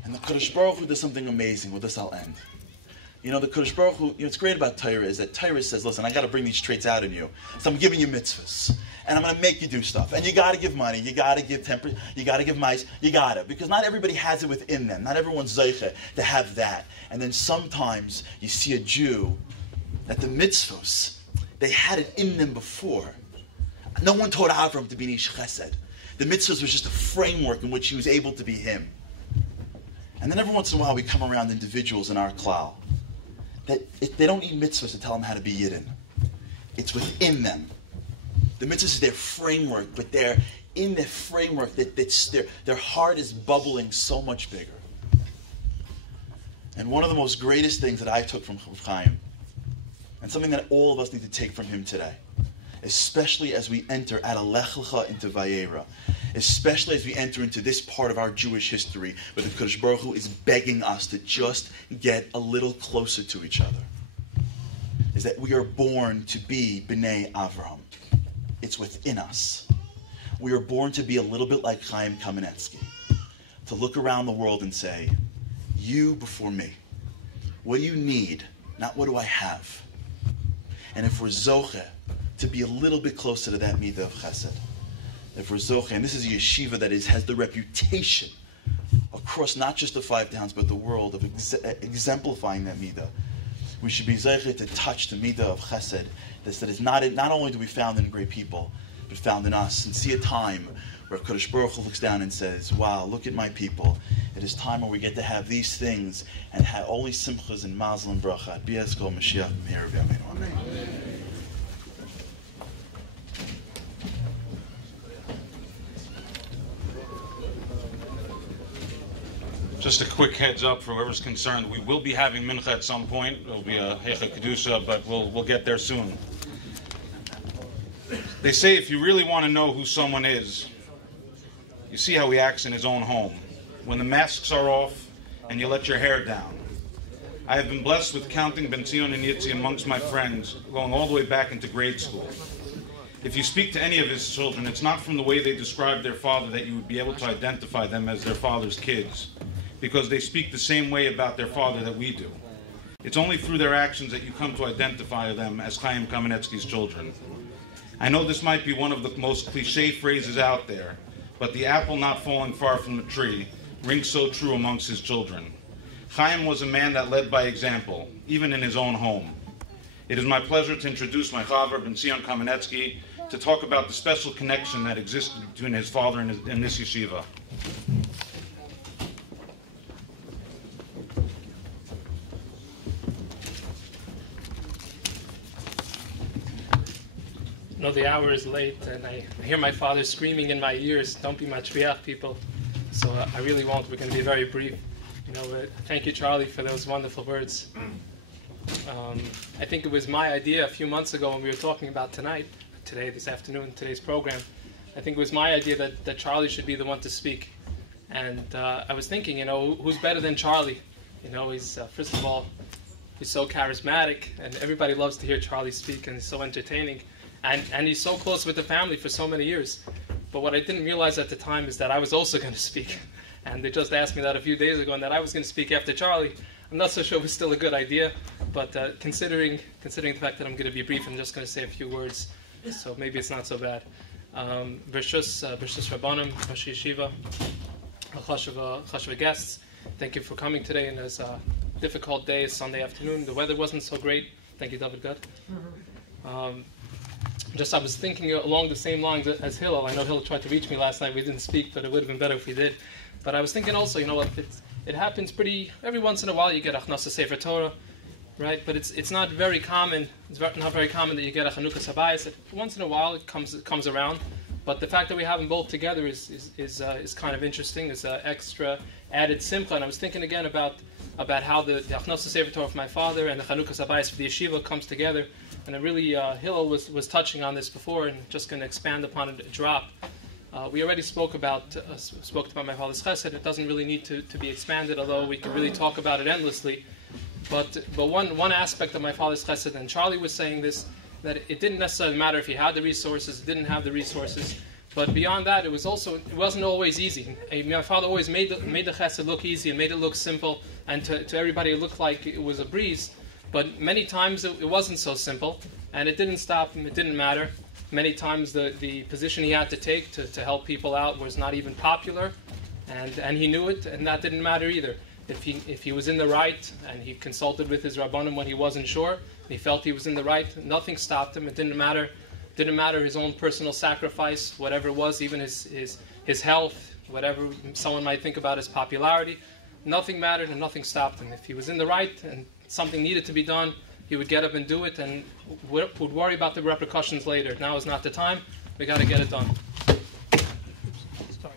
And the Kadosh Baruch Hu does something amazing. With this I'll end. The Kadosh Baruch Hu, what's great about Torah is that Torah says, listen, I got to bring these traits out in you. So I'm giving you mitzvahs. And I'm going to make you do stuff. And you got to give money. You got to give temper. You got to give mice. You got to. Because not everybody has it within them. Not everyone's zeiche to have that. And then sometimes you see a Jew that the mitzvahs, they had it in them before. No one taught Avram to be Ish Chesed. The mitzvahs was just a framework in which he was able to be him. And then every once in a while we come around individuals in our klal that they don't need mitzvahs to tell them how to be Yidden. It's within them. The mitzvahs is their framework, but they're in their framework that their heart is bubbling so much bigger. And one of the most greatest things that I took from Chaim, and something that all of us need to take from him today, especially as we enter at a Lech Lecha into Vayera, especially as we enter into this part of our Jewish history where the Kadosh Baruch Hu is begging us to just get a little closer to each other, is that we are born to be B'nai Avraham. It's within us. We are born to be a little bit like Chaim Kamenetsky, to look around the world and say, you before me. What do you need? Not what do I have? And if we're zoche to be a little bit closer to that midah of chesed, if we're zoche, and this is a yeshiva that has the reputation across not just the 5 towns but the world of exemplifying that midah, we should be zoche to touch the midah of chesed that is not only do we found in great people, but found in us, and see a time where Kadosh Baruch Hu looks down and says, wow, look at my people. It is time where we get to have these things and have only simchas and mazel and bracha. B'yas kol Mashiach me'er v'yameinu. Amen. Just a quick heads up for whoever's concerned. We will be having mincha at some point. It'll be a heicha kedusha, but we'll get there soon. They say if you really want to know who someone is, you see how he acts in his own home. When the masks are off and you let your hair down. I have been blessed with counting Ben Zion and Yitzi amongst my friends, going all the way back into grade school. If you speak to any of his children, it's not from the way they describe their father that you would be able to identify them as their father's kids, because they speak the same way about their father that we do. It's only through their actions that you come to identify them as Chaim Kamenetsky's children. I know this might be one of the most cliche phrases out there, but the apple not falling far from the tree rings so true amongst his children. Chaim was a man that led by example, even in his own home. It is my pleasure to introduce my chaver, Benji Kamenetsky, to talk about the special connection that existed between his father and this yeshiva. No, the hour is late, and I hear my father screaming in my ears, "Don't be matriach, people." So I really won't. We're going to be very brief. Thank you, Charlie, for those wonderful words. I think it was my idea a few months ago when we were talking about this afternoon, today's program. I think it was my idea that Charlie should be the one to speak. And I was thinking, who's better than Charlie? He's, first of all, he's so charismatic, and everybody loves to hear Charlie speak, and he's so entertaining. And he's so close with the family for so many years. But what I didn't realize at the time is that I was also going to speak. And they just asked me that a few days ago, and that I was going to speak after Charlie. I'm not so sure it was still a good idea, but considering the fact that I'm going to be brief, I'm just going to say a few words, so maybe it's not so bad. Bershus Rabbanim, Rosh Yeshiva, Chashuva guests, thank you for coming today, and it's a difficult day, it's Sunday afternoon, the weather wasn't so great. Thank you, David God. I was thinking along the same lines as Hillel. I know Hillel tried to reach me last night, we didn't speak, but it would have been better if we did. But I was thinking also, it happens every once in a while you get Achnasa Sefer Torah, right? But it's not very common. It's not very common that you get a Chanukah Sabayis. Once in a while it comes around. But the fact that we have them both together is kind of interesting. It's an extra added simcha. And I was thinking again about how the Achnasa Sefer Torah of my father and the Chanukah Sabayis for the yeshiva comes together. And it really, Hillel was touching on this before, and just going to expand upon it a drop. We already spoke about my father's chesed. It doesn't really need to be expanded, although we could really talk about it endlessly. But one aspect of my father's chesed, and Charlie was saying this, that it didn't necessarily matter if he had the resources, didn't have the resources. But beyond that, it wasn't always easy. My father always made the chesed look easy and made it look simple, and to everybody it looked like it was a breeze. But many times it wasn't so simple, and it didn't stop him, it didn't matter. Many times the position he had to take to help people out was not even popular, and he knew it, and that didn't matter either. If he was in the right, and he consulted with his Rabbanim when he wasn't sure, he felt he was in the right, nothing stopped him. It didn't matter his own personal sacrifice, whatever it was, even his health, whatever someone might think about his popularity. Nothing mattered and nothing stopped him. If he was in the right and something needed to be done, he would get up and do it, and would worry about the repercussions later. Now is not the time. We got to get it done. Sorry.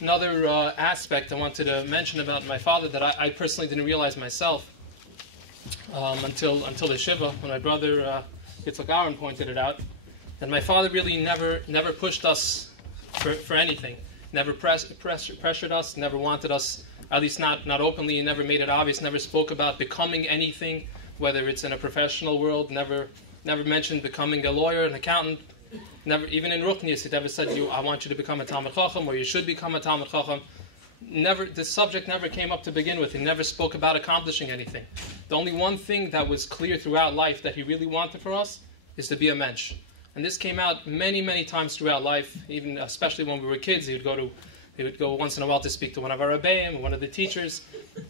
Another aspect I wanted to mention about my father that I personally didn't realize myself until the Shiva, when my brother Yitzhak Aaron pointed it out, that my father really never pushed us for anything. Never pressured us, never wanted us, at least not openly. He never made it obvious, never spoke about becoming anything, whether it's in a professional world, never mentioned becoming a lawyer, an accountant. Never, even in Ruchnius, he never said, I want you to become a Talmid Chacham, or you should become a Talmid Chacham. The subject never came up to begin with. He never spoke about accomplishing anything. The only one thing that was clear throughout life that he really wanted for us is to be a mensch. And this came out many, many times throughout life, even especially when we were kids. He would go once in a while to speak to one of our Rebbeim, one of the teachers.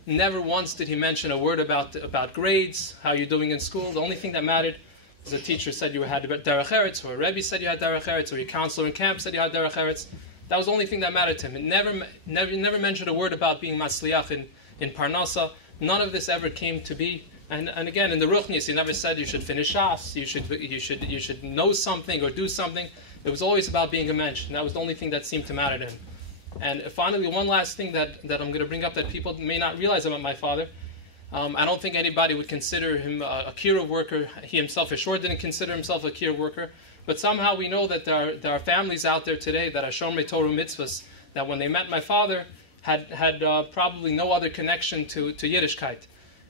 Never once did he mention a word about grades, how you're doing in school. The only thing that mattered is a teacher said you had derech eretz, or a Rebbe said you had derech eretz, or your counselor in camp said you had derech eretz. That was the only thing that mattered to him. It never mentioned a word about being matzliach in Parnasa. None of this ever came to be. And again, in the Ruchnius, he never said you should finish Shas, you should know something or do something. It was always about being a mensch, and that was the only thing that seemed to matter to him. And finally, one last thing that I'm going to bring up that people may not realize about my father. I don't think anybody would consider him a kiruv worker. He himself, for sure, didn't consider himself a kiruv worker. But somehow we know that there are families out there today that are shomrei Torah mitzvahs, that when they met my father, had probably no other connection to Yiddishkeit.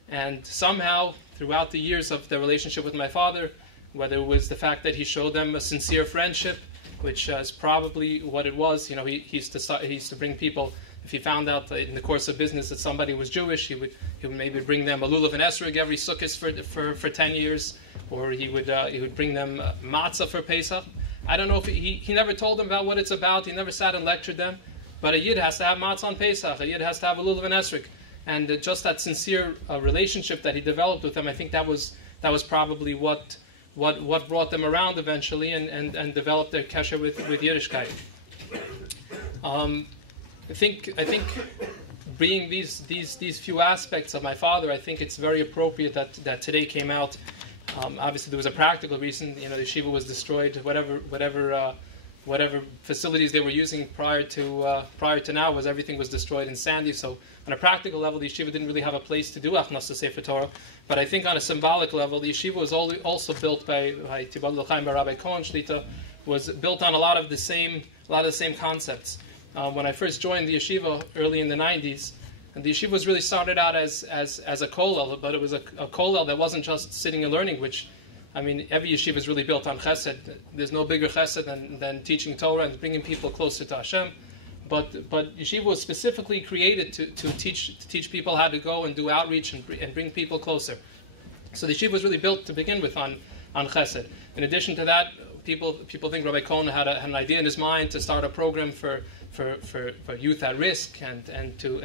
And somehow, throughout the years of their relationship with my father, whether it was the fact that he showed them a sincere friendship, which is probably what it was. You know, he used to bring people. If he found out that in the course of business that somebody was Jewish, he would maybe bring them a lulav and esrog every sukkos for 10 years, or he would bring them matzah for Pesach. I don't know if he never told them about what it's about. He never sat and lectured them. But a yid has to have matzah on Pesach. A yid has to have a lulav and esrog, and just that sincere relationship that he developed with them. I think that was probably what brought them around eventually and developed their kesher with Yiddishkeit. I think bringing these few aspects of my father, I think it's very appropriate that today came out. Obviously, there was a practical reason. You know, the yeshiva was destroyed. Whatever facilities they were using prior to now everything was destroyed in Sandy. So on a practical level, the yeshiva didn't really have a place to do Achnasa Sefer Torah. But I think on a symbolic level, the yeshiva was also built by Tibad L'Chaim by Rabbi Cohen Shlita, was built on a lot of the same concepts. When I first joined the yeshiva early in the 90s, and the yeshiva was really started out as a kollel, but it was a kollel that wasn't just sitting and learning, which, I mean, every yeshiva is really built on chesed. There's no bigger chesed than teaching Torah and bringing people closer to Hashem. But yeshiva was specifically created to teach people how to go and do outreach and bring people closer. So the yeshiva was really built to begin with on chesed. In addition to that, people think Rabbi Cohen had an idea in his mind to start a program for youth at risk and to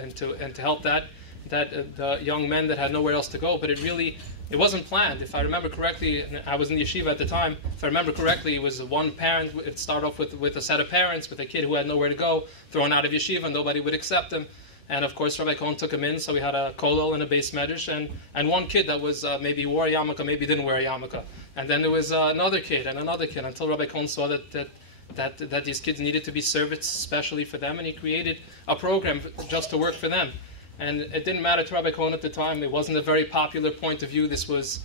help that the young men that had nowhere else to go. But it wasn't planned. If I remember correctly, I was in the yeshiva at the time. If I remember correctly, it was one parent. It started off with a set of parents with a kid who had nowhere to go, thrown out of yeshiva, nobody would accept him. And of course, Rabbi Cohen took him in, so we had a kollel and a beis medrash, and one kid that was maybe wore a yarmulke, maybe didn't wear a yarmulke. And then there was another kid, until Rabbi Cohen saw that these kids needed to be serviced specially for them, and he created a program just to work for them. And it didn't matter to Rabbi Cohen at the time. It wasn't a very popular point of view. This was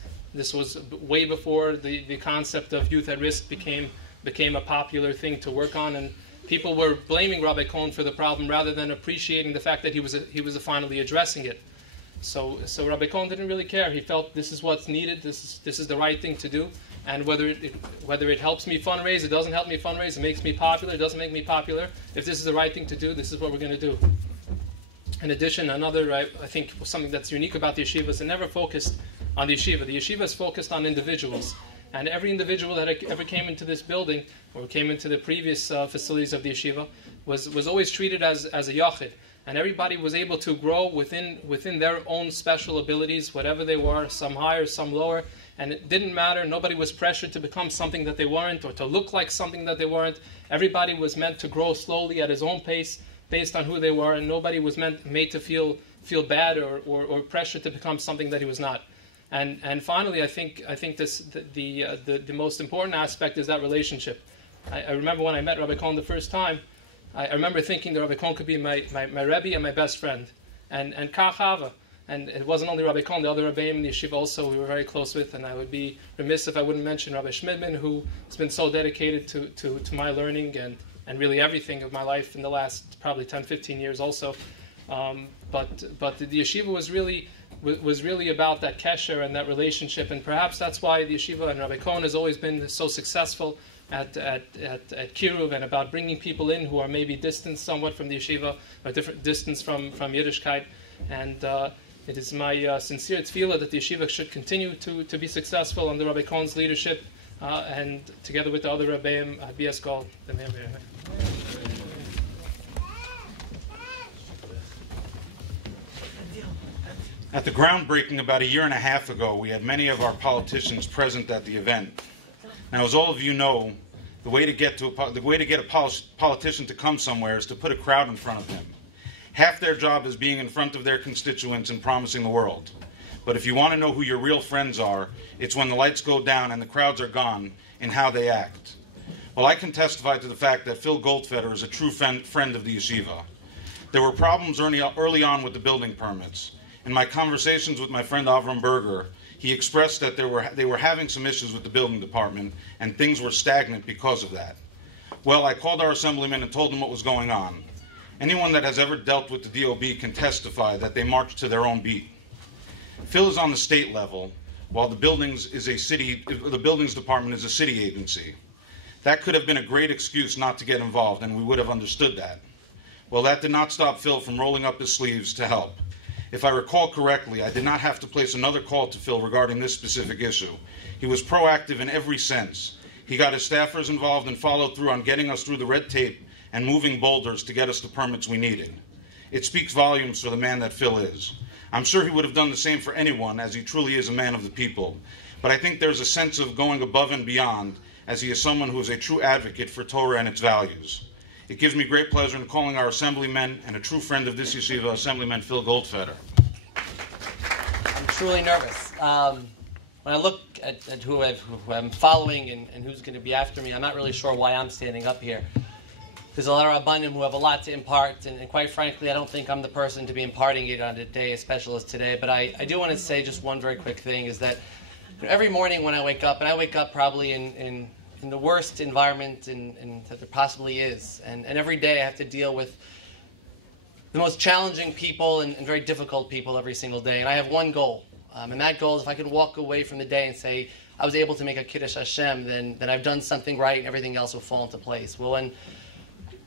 way before the concept of youth at risk became a popular thing to work on, and people were blaming Rabbi Cohen for the problem rather than appreciating the fact that he was finally addressing it. So Rabbi Cohen didn't really care. He felt this is what's needed. This is the right thing to do. And whether it helps me fundraise, it doesn't help me fundraise, it makes me popular, it doesn't make me popular. If this is the right thing to do, this is what we're going to do. In addition, I think something that's unique about the yeshiva is it never focused on the yeshiva. The yeshiva is focused on individuals. And every individual that ever came into this building or came into the previous facilities of the yeshiva was always treated as a yachid. And everybody was able to grow within their own special abilities, whatever they were, some higher, some lower. And it didn't matter. Nobody was pressured to become something that they weren't or to look like something that they weren't. Everybody was meant to grow slowly at his own pace based on who they were, and nobody was made to feel bad or pressured to become something that he was not. And finally, I think the most important aspect is that relationship. I remember when I met Rabbi Cohen the first time, I remember thinking that Rabbi Cohen could be my Rebbe and my best friend, and Kachava. And it wasn't only Rabbi Cohen, the other Rebbeim in the yeshiva also we were very close with, and I would be remiss if I wouldn't mention Rabbi Schmidman, who has been so dedicated to my learning and really everything of my life in the last probably 10, 15 years also. But the yeshiva was really about that kesher and that relationship, and perhaps that's why the yeshiva and Rabbi Cohen has always been so successful at Kiruv and about bringing people in who are maybe distanced somewhat from the yeshiva or different distance from Yiddishkeit. And it is my sincere tefillah that the yeshiva should continue to be successful under Rabbi Cohen's leadership and together with the other Rebbeim, BS Gold. At the groundbreaking about a year and a half ago, we had many of our politicians present at the event. Now, as all of you know, the way to get a politician to come somewhere is to put a crowd in front of him. Half their job is being in front of their constituents and promising the world. But if you want to know who your real friends are, it's when the lights go down and the crowds are gone in how they act. Well, I can testify to the fact that Phil Goldfeder is a true friend of the yeshiva. There were problems early on with the building permits. In my conversations with my friend Avram Berger, he expressed that they were having some issues with the building department and things were stagnant because of that. Well, I called our assemblyman and told him what was going on. Anyone that has ever dealt with the DOB can testify that they march to their own beat. Phil is on the state level, while the buildings department is a city agency. That could have been a great excuse not to get involved, and we would have understood that. Well, that did not stop Phil from rolling up his sleeves to help. If I recall correctly, I did not have to place another call to Phil regarding this specific issue. He was proactive in every sense. He got his staffers involved and followed through on getting us through the red tape and moving boulders to get us the permits we needed. It speaks volumes for the man that Phil is. I'm sure he would have done the same for anyone, as he truly is a man of the people. But I think there's a sense of going above and beyond, as he is someone who is a true advocate for Torah and its values. It gives me great pleasure in calling our assemblyman and a true friend of this yeshiva, Assemblyman Phil Goldfeder. I'm truly nervous. When I look at who I'm following and who's going to be after me, I'm not really sure why I'm standing up here. There's a lot of Rabbanim who have a lot to impart, and quite frankly, I don't think I'm the person to be imparting it on a day as special as today. But I do want to say just one very quick thing, is that every morning when I wake up, and I wake up probably in the worst environment that there possibly is, and every day I have to deal with the most challenging people and very difficult people every single day. And I have one goal, and that goal is if I can walk away from the day and say, I was able to make a Kiddush Hashem, then I've done something right and everything else will fall into place. Well, when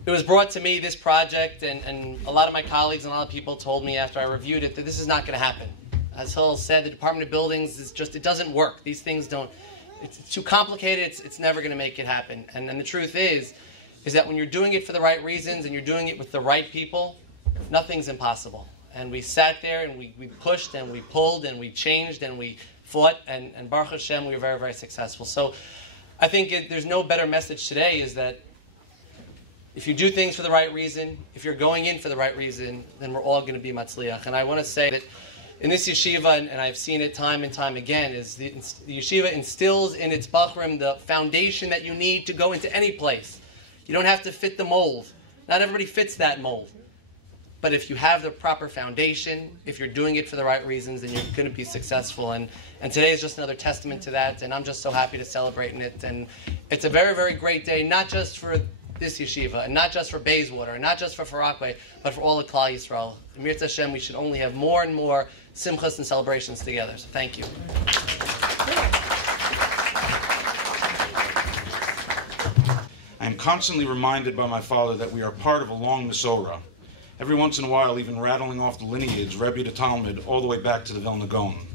it was brought to me, this project, and a lot of my colleagues and a lot of people told me after I reviewed it that this is not going to happen. As Hill said, the Department of Buildings is just, it doesn't work. These things don't, it's too complicated, it's never going to make it happen. And the truth is that when you're doing it for the right reasons and you're doing it with the right people, nothing's impossible. And we sat there and we pushed and we pulled and we changed and we fought, and Baruch Hashem, we were very, very successful. So I think there's no better message today, is that if you do things for the right reason, if you're going in for the right reason, then we're all going to be matzliach. And I want to say that in this yeshiva, and I've seen it time and time again, is the yeshiva instills in its bachrim the foundation that you need to go into any place. You don't have to fit the mold. Not everybody fits that mold. But if you have the proper foundation, if you're doing it for the right reasons, then you're going to be successful. And today is just another testament to that, and I'm just so happy to celebrate in it. And it's a very, very great day, not just for this yeshiva, and not just for Bayswater, and not just for Farakwe, but for all of Klal Yisrael. Mir Hashem, we should only have more and more simchas and celebrations together. So thank you. I am constantly reminded by my father that we are part of a long Masorah. Every once in a while, even rattling off the lineage, Rebbe to Talmud, all the way back to the Vilna Gaon.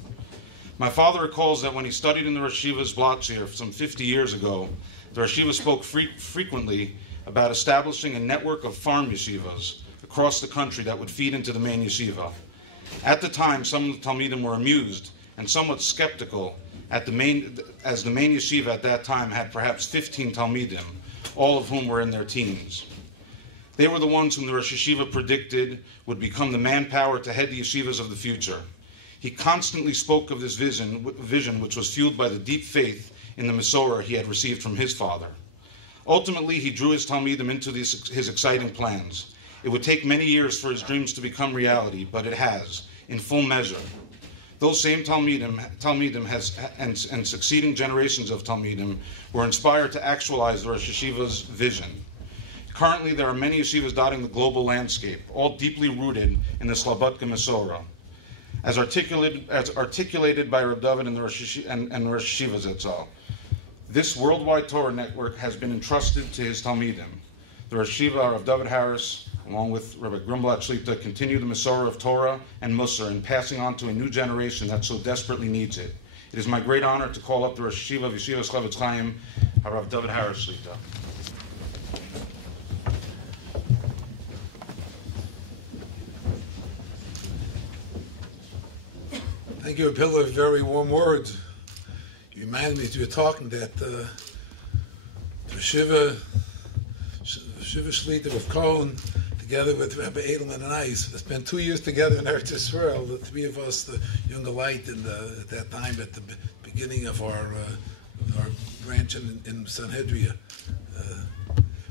My father recalls that when he studied in the Rosh Yeshiva's blocks here some 50 years ago, the Rosh Yeshiva spoke frequently about establishing a network of farm yeshivas across the country that would feed into the main yeshiva. At the time, some of the Talmidim were amused and somewhat skeptical as the main yeshiva at that time had perhaps 15 Talmidim, all of whom were in their teens. They were the ones whom the Rosh Yeshiva predicted would become the manpower to head the yeshivas of the future. He constantly spoke of this vision which was fueled by the deep faith in the Masorah he had received from his father. Ultimately, he drew his Talmidim into his exciting plans. It would take many years for his dreams to become reality, but it has, in full measure. Those same Talmidim and succeeding generations of Talmidim were inspired to actualize the Rosh Yeshiva's vision. Currently, there are many yeshivas dotting the global landscape, all deeply rooted in the Slobodka Masorah, as articulated by Rabbi Dovid and the Rosh Yeshiva Zetzal. This worldwide Torah network has been entrusted to his Talmidim. The Rosh Yeshiva, Rav Dovid Harris, along with Rabbi Grumblat Shlita, continue the Masorah of Torah and Musar in passing on to a new generation that so desperately needs it. It is my great honor to call up the Rosh Yeshiva of Yeshiva Chavetz Chaim, Rav Dovid Harris Shlita. Thank you, Pillar. Very warm words. You reminded me as you were talking that the Shiva Shlita of Cohen, together with Rabbi Edelman and I, spent 2 years together in Eretz Yisrael. The three of us, the younger light, at that time, at the beginning of our branch in Sanhedria.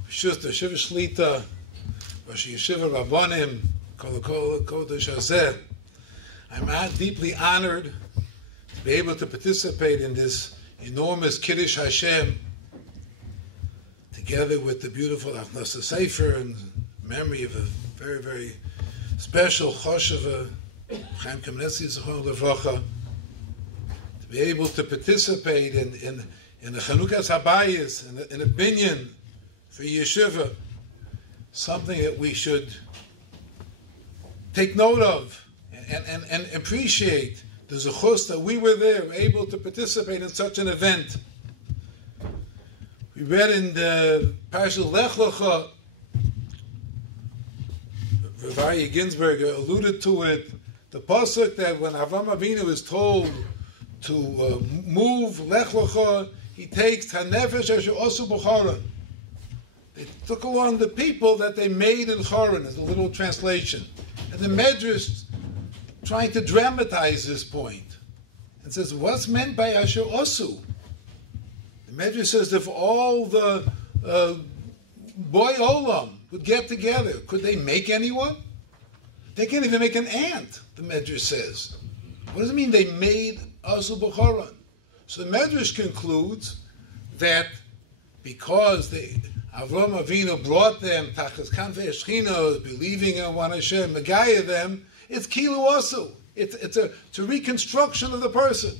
Shus the Shiva Shlita, Rosh Yeshiva Rabbanim, Kol Kodesh Hazeh. I'm deeply honored to be able to participate in this enormous Kiddush Hashem, together with the beautiful Achnasa Sefer in memory of a very, very special Chosheva, Chaim Kamenetsky, Zichron Levracha, to be able to participate in the Chanukas Habayis, in a binyan for Yeshiva, something that we should take note of and appreciate the zechus that we were there, able to participate in such an event. We read in the Parashah Lech Lecha, Rav Aryeh Ginsburg alluded to it, the pasuk that when Avram Avinu is told to move Lech Lecha, he takes Hanefesh Asher Osu B'Charan. They took along the people that they made in Charan, as a little translation. And the Medrash trying to dramatize this point and says, what's meant by Asher Osu? The Medrash says, if all the Boy Olam would get together, could they make anyone? They can't even make an ant, the Medrash says. What does it mean they made Osu B'Charan? So the Medrash concludes that because Avram Avinu brought them Tachas Kanfei Shechina, believing in one Hashem, Megaya them, it's Kilu Osu. It's a reconstruction of the person.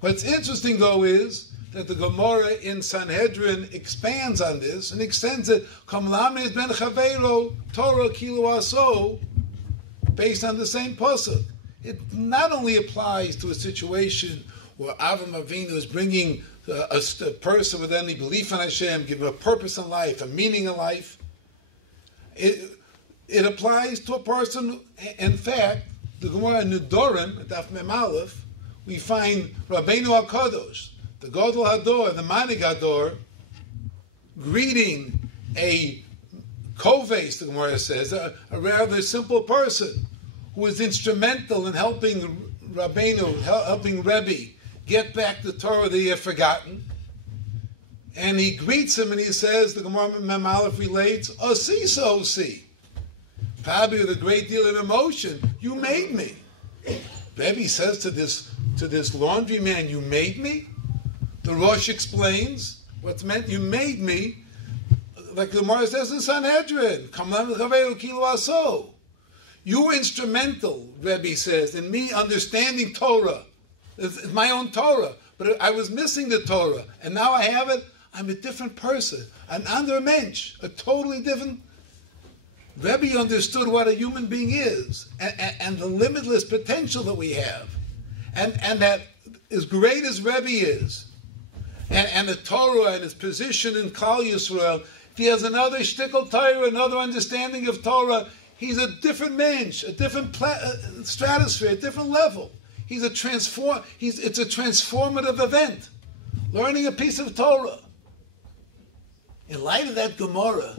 What's interesting, though, is that the Gemara in Sanhedrin expands on this and extends it, Kam Lamed ben Chaveiro, Torah Kilu Osu, based on the same pasuk. It not only applies to a situation where Avram Avinu is bringing a person with any belief in Hashem, give him a purpose in life, a meaning in life. It applies to a person. In fact, the Gemara in Nedorim, Daf Mem Aleph, we find Rabbeinu HaKadosh, the Gadol Hador, the Manig Hador, greeting a koves, the Gemara says, a rather simple person who was instrumental in helping Rabbeinu, helping Rebbe get back the Torah that he had forgotten. And he greets him and he says, the Gemara Mem Aleph relates, Osi so Osi. Probably with a great deal of emotion, you made me. Rebbe says to this laundry man, you made me? The Rosh explains what's meant, you made me, like the Gemara says in Sanhedrin, you were instrumental, Rebbe says, in me understanding Torah. It's my own Torah, but I was missing the Torah, and now I have it. I'm a different person, an ander mensch, a totally different. Rebbe understood what a human being is, and the limitless potential that we have, and that as great as Rebbe is, and the Torah and his position in Klal Yisrael, if he has another shtickle Torah, another understanding of Torah, he's a different mensch, a different stratosphere, a different level. It's a transformative event. Learning a piece of Torah. In light of that Gemara,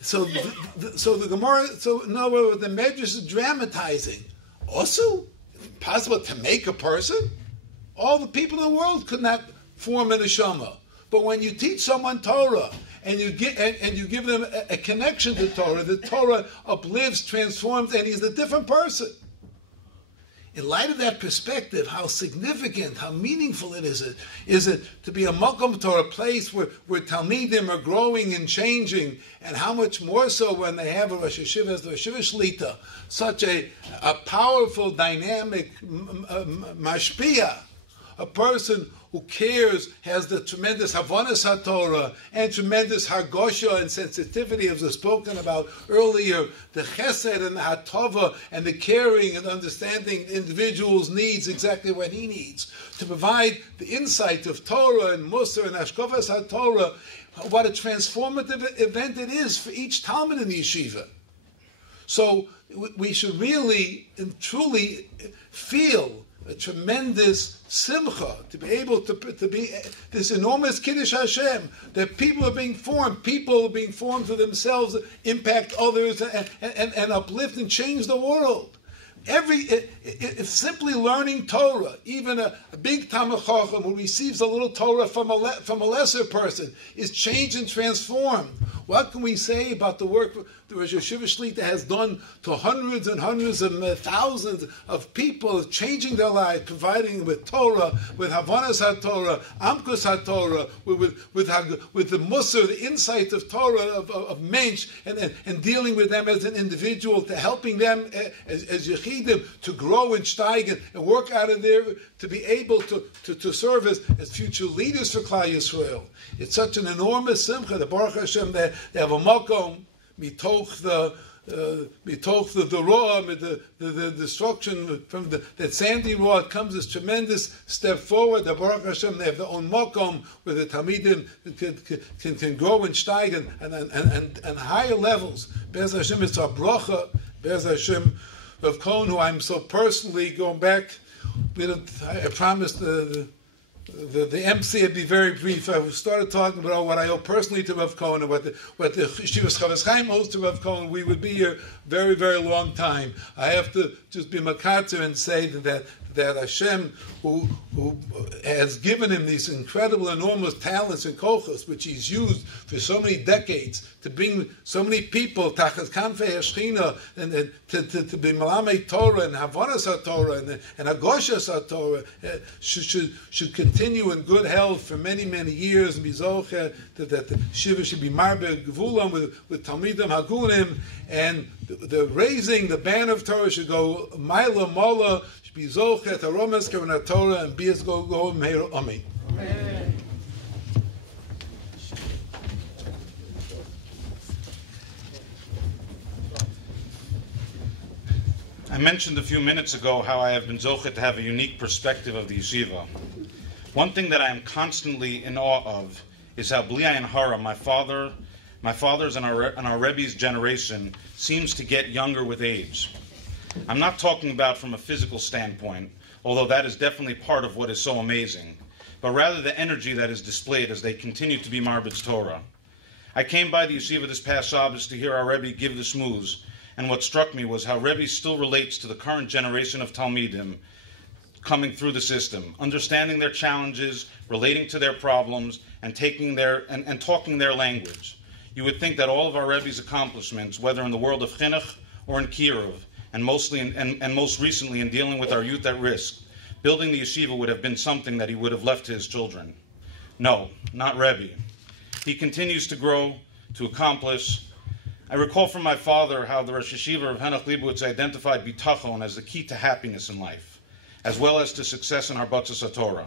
so the Gemara, no, the Medrash is dramatizing. Also, possible to make a person? All the people in the world could not form a neshama. But when you teach someone Torah and you give them a connection to Torah, the Torah uplifts, transforms, and he's a different person. In light of that perspective, how significant, how meaningful it is it to be a Makom Torah, a place where Talmidim are growing and changing, and how much more so when they have a Rosh Yeshiva as the Rosh Yeshiva Shlita, such a powerful, dynamic mashpia, a person who cares, has the tremendous Havanas HaTorah and tremendous Hargosha and sensitivity, as was spoken about earlier, the Chesed and the Hatova and the caring and understanding the individual's needs, exactly what he needs, to provide the insight of Torah and Musar and Ashkafas HaTorah. What a transformative event it is for each Talmud in the yeshiva. So we should really and truly feel a tremendous simcha to be able to be this enormous Kiddush Hashem, that people are being formed to themselves, impact others, and uplift and change the world. If simply learning Torah, even a big Talmid Chacham who receives a little Torah from a lesser person, is changed and transformed, what can we say about the work the Rosh Yeshiva Shlita has done to hundreds and hundreds and thousands of people, changing their lives, providing with Torah, with Havanas HaTorah, Amkus HaTorah, with the Musar, the insight of Torah, of Mensch, and dealing with them as an individual, to helping them as Yechidim to grow and steig and work out of there to be able to serve as future leaders for Klal Yisrael. It's such an enormous simcha. The Baruch Hashem, they have a makom mitoch the raw, the destruction from that sandy raw. It comes this tremendous step forward. The Baruch Hashem, they have their own makom where the Talmidim can grow and steig and higher levels. Be'ez Hashem, it's our bracha. Be'ez Hashem, Rav Cohen, who I'm so personally going back. I promised the MC would be very brief. I started talking about what I owe personally to Rav Cohen and what the Yeshivas Chavetz Chaim owes to Rav Cohen. We would be here very, very long time. I have to just be makatzer and say that Hashem, who has given him these incredible, enormous talents and kochos, which he's used for so many decades to bring so many people tachas kanfei hashchina and to be malamei Torah and havanas haTorah and agoshas haTorah, should continue in good health for many, many years and be zocher that the shiva should be marbe gevulam with talmidim hagunim, and the raising the banner of Torah should go maila mola. Be zochet aromas kevana Torah and be as go meir amen. I mentioned a few minutes ago how I have been zochet to have a unique perspective of the yeshiva. One thing that I am constantly in awe of is how bli ayin hara, my father's and our Rebbe's generation seems to get younger with age. I'm not talking about from a physical standpoint, although that is definitely part of what is so amazing, but rather the energy that is displayed as they continue to be Marbit's Torah. I came by the yeshiva this past Shabbos to hear our Rebbe give the shmooze, and what struck me was how Rebbe still relates to the current generation of Talmidim coming through the system, understanding their challenges, relating to their problems, and talking their language. You would think that all of our Rebbe's accomplishments, whether in the world of chinuch or in kiruv, and most recently in dealing with our youth at risk, building the yeshiva would have been something that he would have left to his children. No, not Rebbe. He continues to grow, to accomplish. I recall from my father how the Rosh Yeshiva of Henoch Leibowitz identified bitachon as the key to happiness in life, as well as to success in our Batzas HaTorah.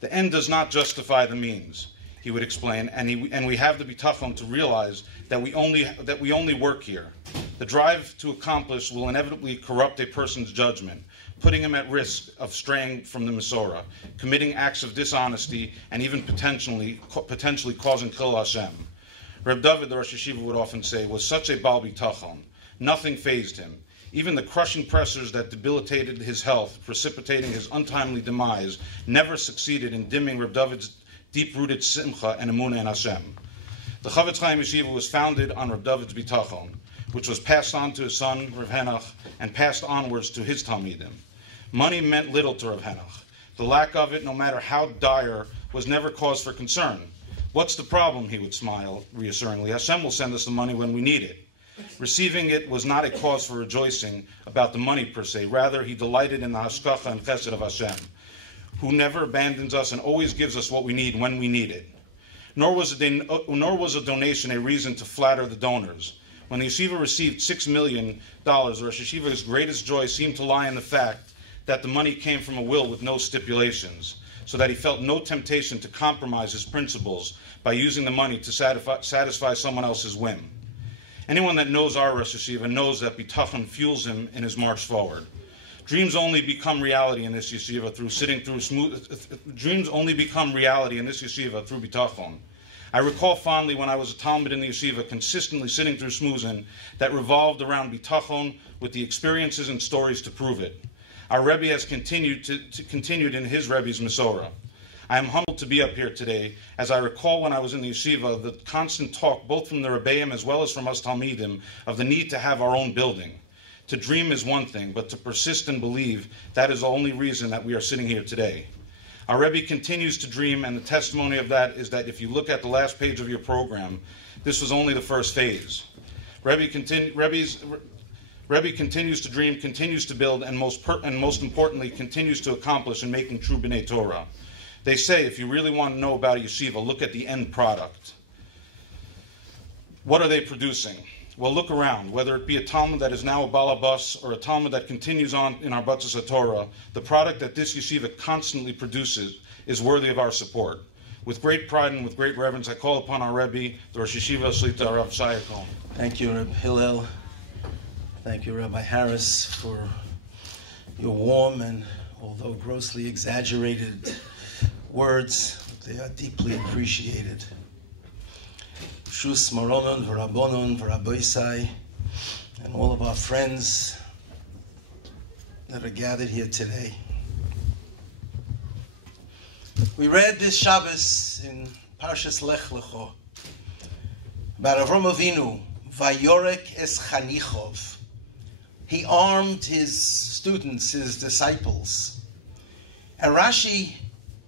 The end does not justify the means, he would explain, and we have the bitachon to realize that we only work here. The drive to accomplish will inevitably corrupt a person's judgment, putting him at risk of straying from the Masorah, committing acts of dishonesty, and even potentially causing Chil Hashem. Reb Dovid, the Rosh Yeshiva, would often say, was such a Baal Bitachon. Nothing fazed him. Even the crushing pressures that debilitated his health, precipitating his untimely demise, never succeeded in dimming Reb Dovid's deep-rooted simcha and emunah in Hashem. The Chavetz Chaim Yeshiva was founded on Reb Dovid's Bitachon, which was passed on to his son, Rav Henoch, and passed onwards to his Talmidim. Money meant little to Rav Henoch. The lack of it, no matter how dire, was never cause for concern. What's the problem, he would smile reassuringly. Hashem will send us the money when we need it. Receiving it was not a cause for rejoicing about the money per se. Rather, he delighted in the hashkacha and chesed of Hashem, who never abandons us and always gives us what we need when we need it. Nor was a donation a reason to flatter the donors. When the yeshiva received $6 million, Rosh Yeshiva's greatest joy seemed to lie in the fact that the money came from a will with no stipulations, so that he felt no temptation to compromise his principles by using the money to satisfy someone else's whim. Anyone that knows our Rosh Yeshiva knows that bitachon fuels him in his march forward. Dreams only become reality in this yeshiva through bitachon. I recall fondly when I was a Talmud in the yeshiva, consistently sitting through shmuzin that revolved around bitachon with the experiences and stories to prove it. Our Rebbe has continued in his Rebbe's Masorah. I am humbled to be up here today, as I recall when I was in the yeshiva, the constant talk, both from the Rebbeim as well as from us Talmidim, of the need to have our own building. To dream is one thing, but to persist and believe, that is the only reason that we are sitting here today. Our Rebbe continues to dream, and the testimony of that is that if you look at the last page of your program, this was only the first phase. Rebbe continues to dream, continues to build, and most importantly, continues to accomplish in making true B'nai Torah. They say, if you really want to know about a yeshiva, look at the end product. What are they producing? Well, look around. Whether it be a Talmud that is now a balabas or a Talmud that continues on in our Batzos HaTorah, the product that this yeshiva constantly produces is worthy of our support. With great pride and with great reverence, I call upon our Rebbe, the Rosh Yeshiva Shlita, Rav Sayakol. Thank you, Rabbi Hillel. Thank you, Rabbi Harris, for your warm and, although grossly exaggerated, words. They are deeply appreciated. Shus Maronon, V'Rabbonon, V'Rabboisai, and all of our friends that are gathered here today. We read this Shabbos in Parshas Lech Lecho about Avram Avinu, Vayorek es Chanichov. He armed his students, his disciples. And Rashi,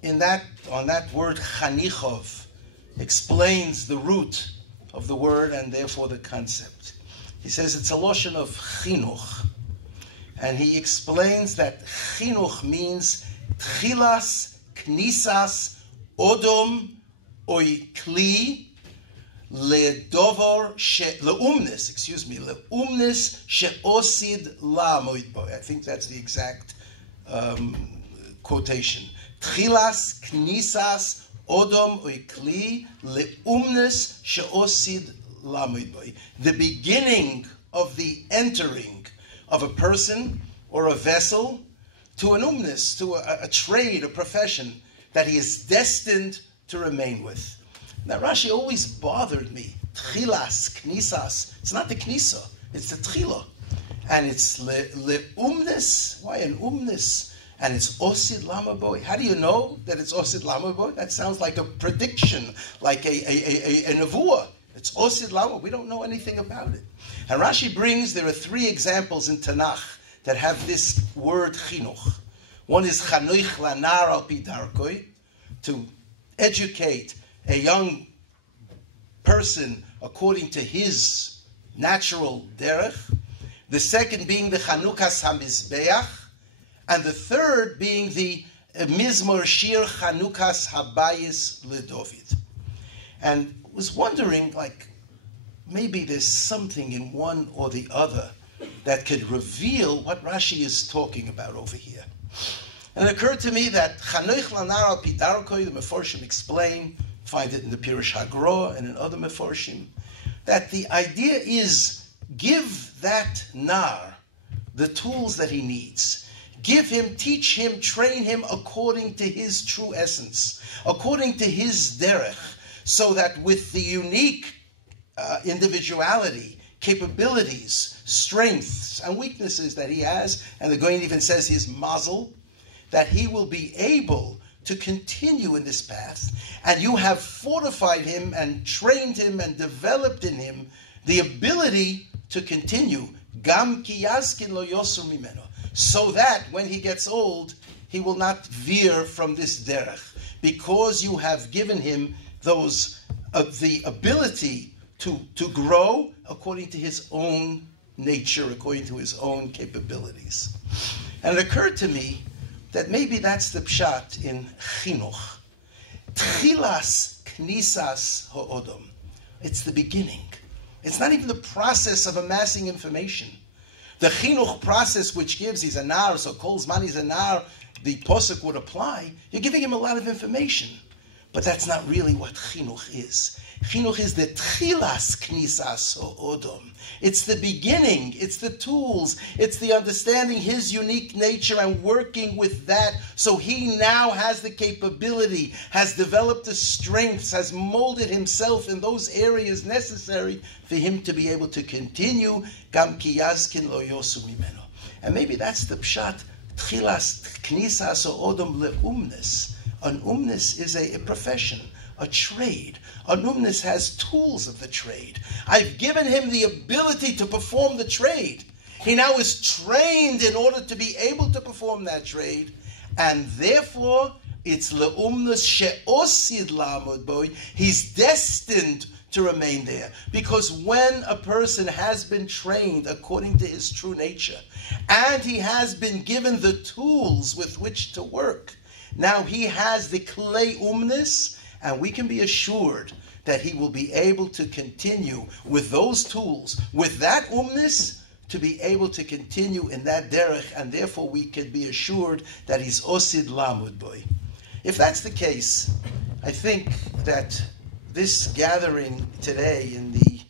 on that word Chanichov, explains the root of the word and therefore the concept. He says it's a loshon of chinuch. And he explains that chinuch means tchilas knisas odom oy kli leumnis she'osid la moidbo. I think that's the exact quotation. Tchilas knisas odom oy kli leumnis she'osid la moidbo. The beginning of the entering of a person or a vessel to an umnis, to a trade, a profession that he is destined to remain with. Now Rashi always bothered me. Tchilas, knisas. It's not the knisa, it's the tchila. And it's leumnis. Why an umnis? And it's osid lama boy. How do you know that it's osid lama boy? That sounds like a prediction, like a nevuah. It's osid lama. We don't know anything about it. And Rashi brings, there are 3 examples in Tanakh that have this word chinuch. One is chanoich lanar al pi darkoi, to educate a young person according to his natural derech. The second being the chanukas hamizbeach, and the third being the mizmor shir chanukas habayis leDovid. And was wondering, like, maybe there's something in one or the other that could reveal what Rashi is talking about over here. And it occurred to me that Chanoich Lanar al Pidarkoi, the Meforshim explain, find it in the Pirush HaGro and in other Meforshim, that the idea is give that Nar the tools that he needs. Give him, teach him, train him according to his true essence, according to his derech, so that with the unique individuality, capabilities, strengths, and weaknesses that he has, and the Goyen even says his mazel, that he will be able to continue in this path, and you have fortified him and trained him and developed in him the ability to continue, gam ki yazkin lo yosur mimeno, so that when he gets old, he will not veer from this derech, because you have given him those the ability to grow according to his own nature, according to his own capabilities. And it occurred to me that maybe that's the pshat in chinuch. Tchilas knisas ha'odom. It's the beginning. It's not even the process of amassing information. The chinuch process, which gives, he's a nar, so kol zman he's a nar, the posuk would apply. You're giving him a lot of information. But that's not really what chinuch is. Chinuch is the tchilas knisas ha'odom. It's the beginning, it's the tools, it's the understanding his unique nature and working with that, so he now has the capability, has developed the strengths, has molded himself in those areas necessary for him to be able to continue. Gam ki yazkin lo yosu mimeno. And maybe that's the pshat, tchilas knisas ha'odom leumnis. An umnis is a profession, a trade. An umnis has tools of the trade. I've given him the ability to perform the trade. He now is trained in order to be able to perform that trade, and therefore it's le'umnus she'osid la'amod bo. He's destined to remain there, because when a person has been trained according to his true nature, and he has been given the tools with which to work, now he has the klei umnus, and we can be assured that he will be able to continue with those tools, with that umnus, to be able to continue in that derech, and therefore we can be assured that he's osid lamud boy. If that's the case, I think that this gathering today in the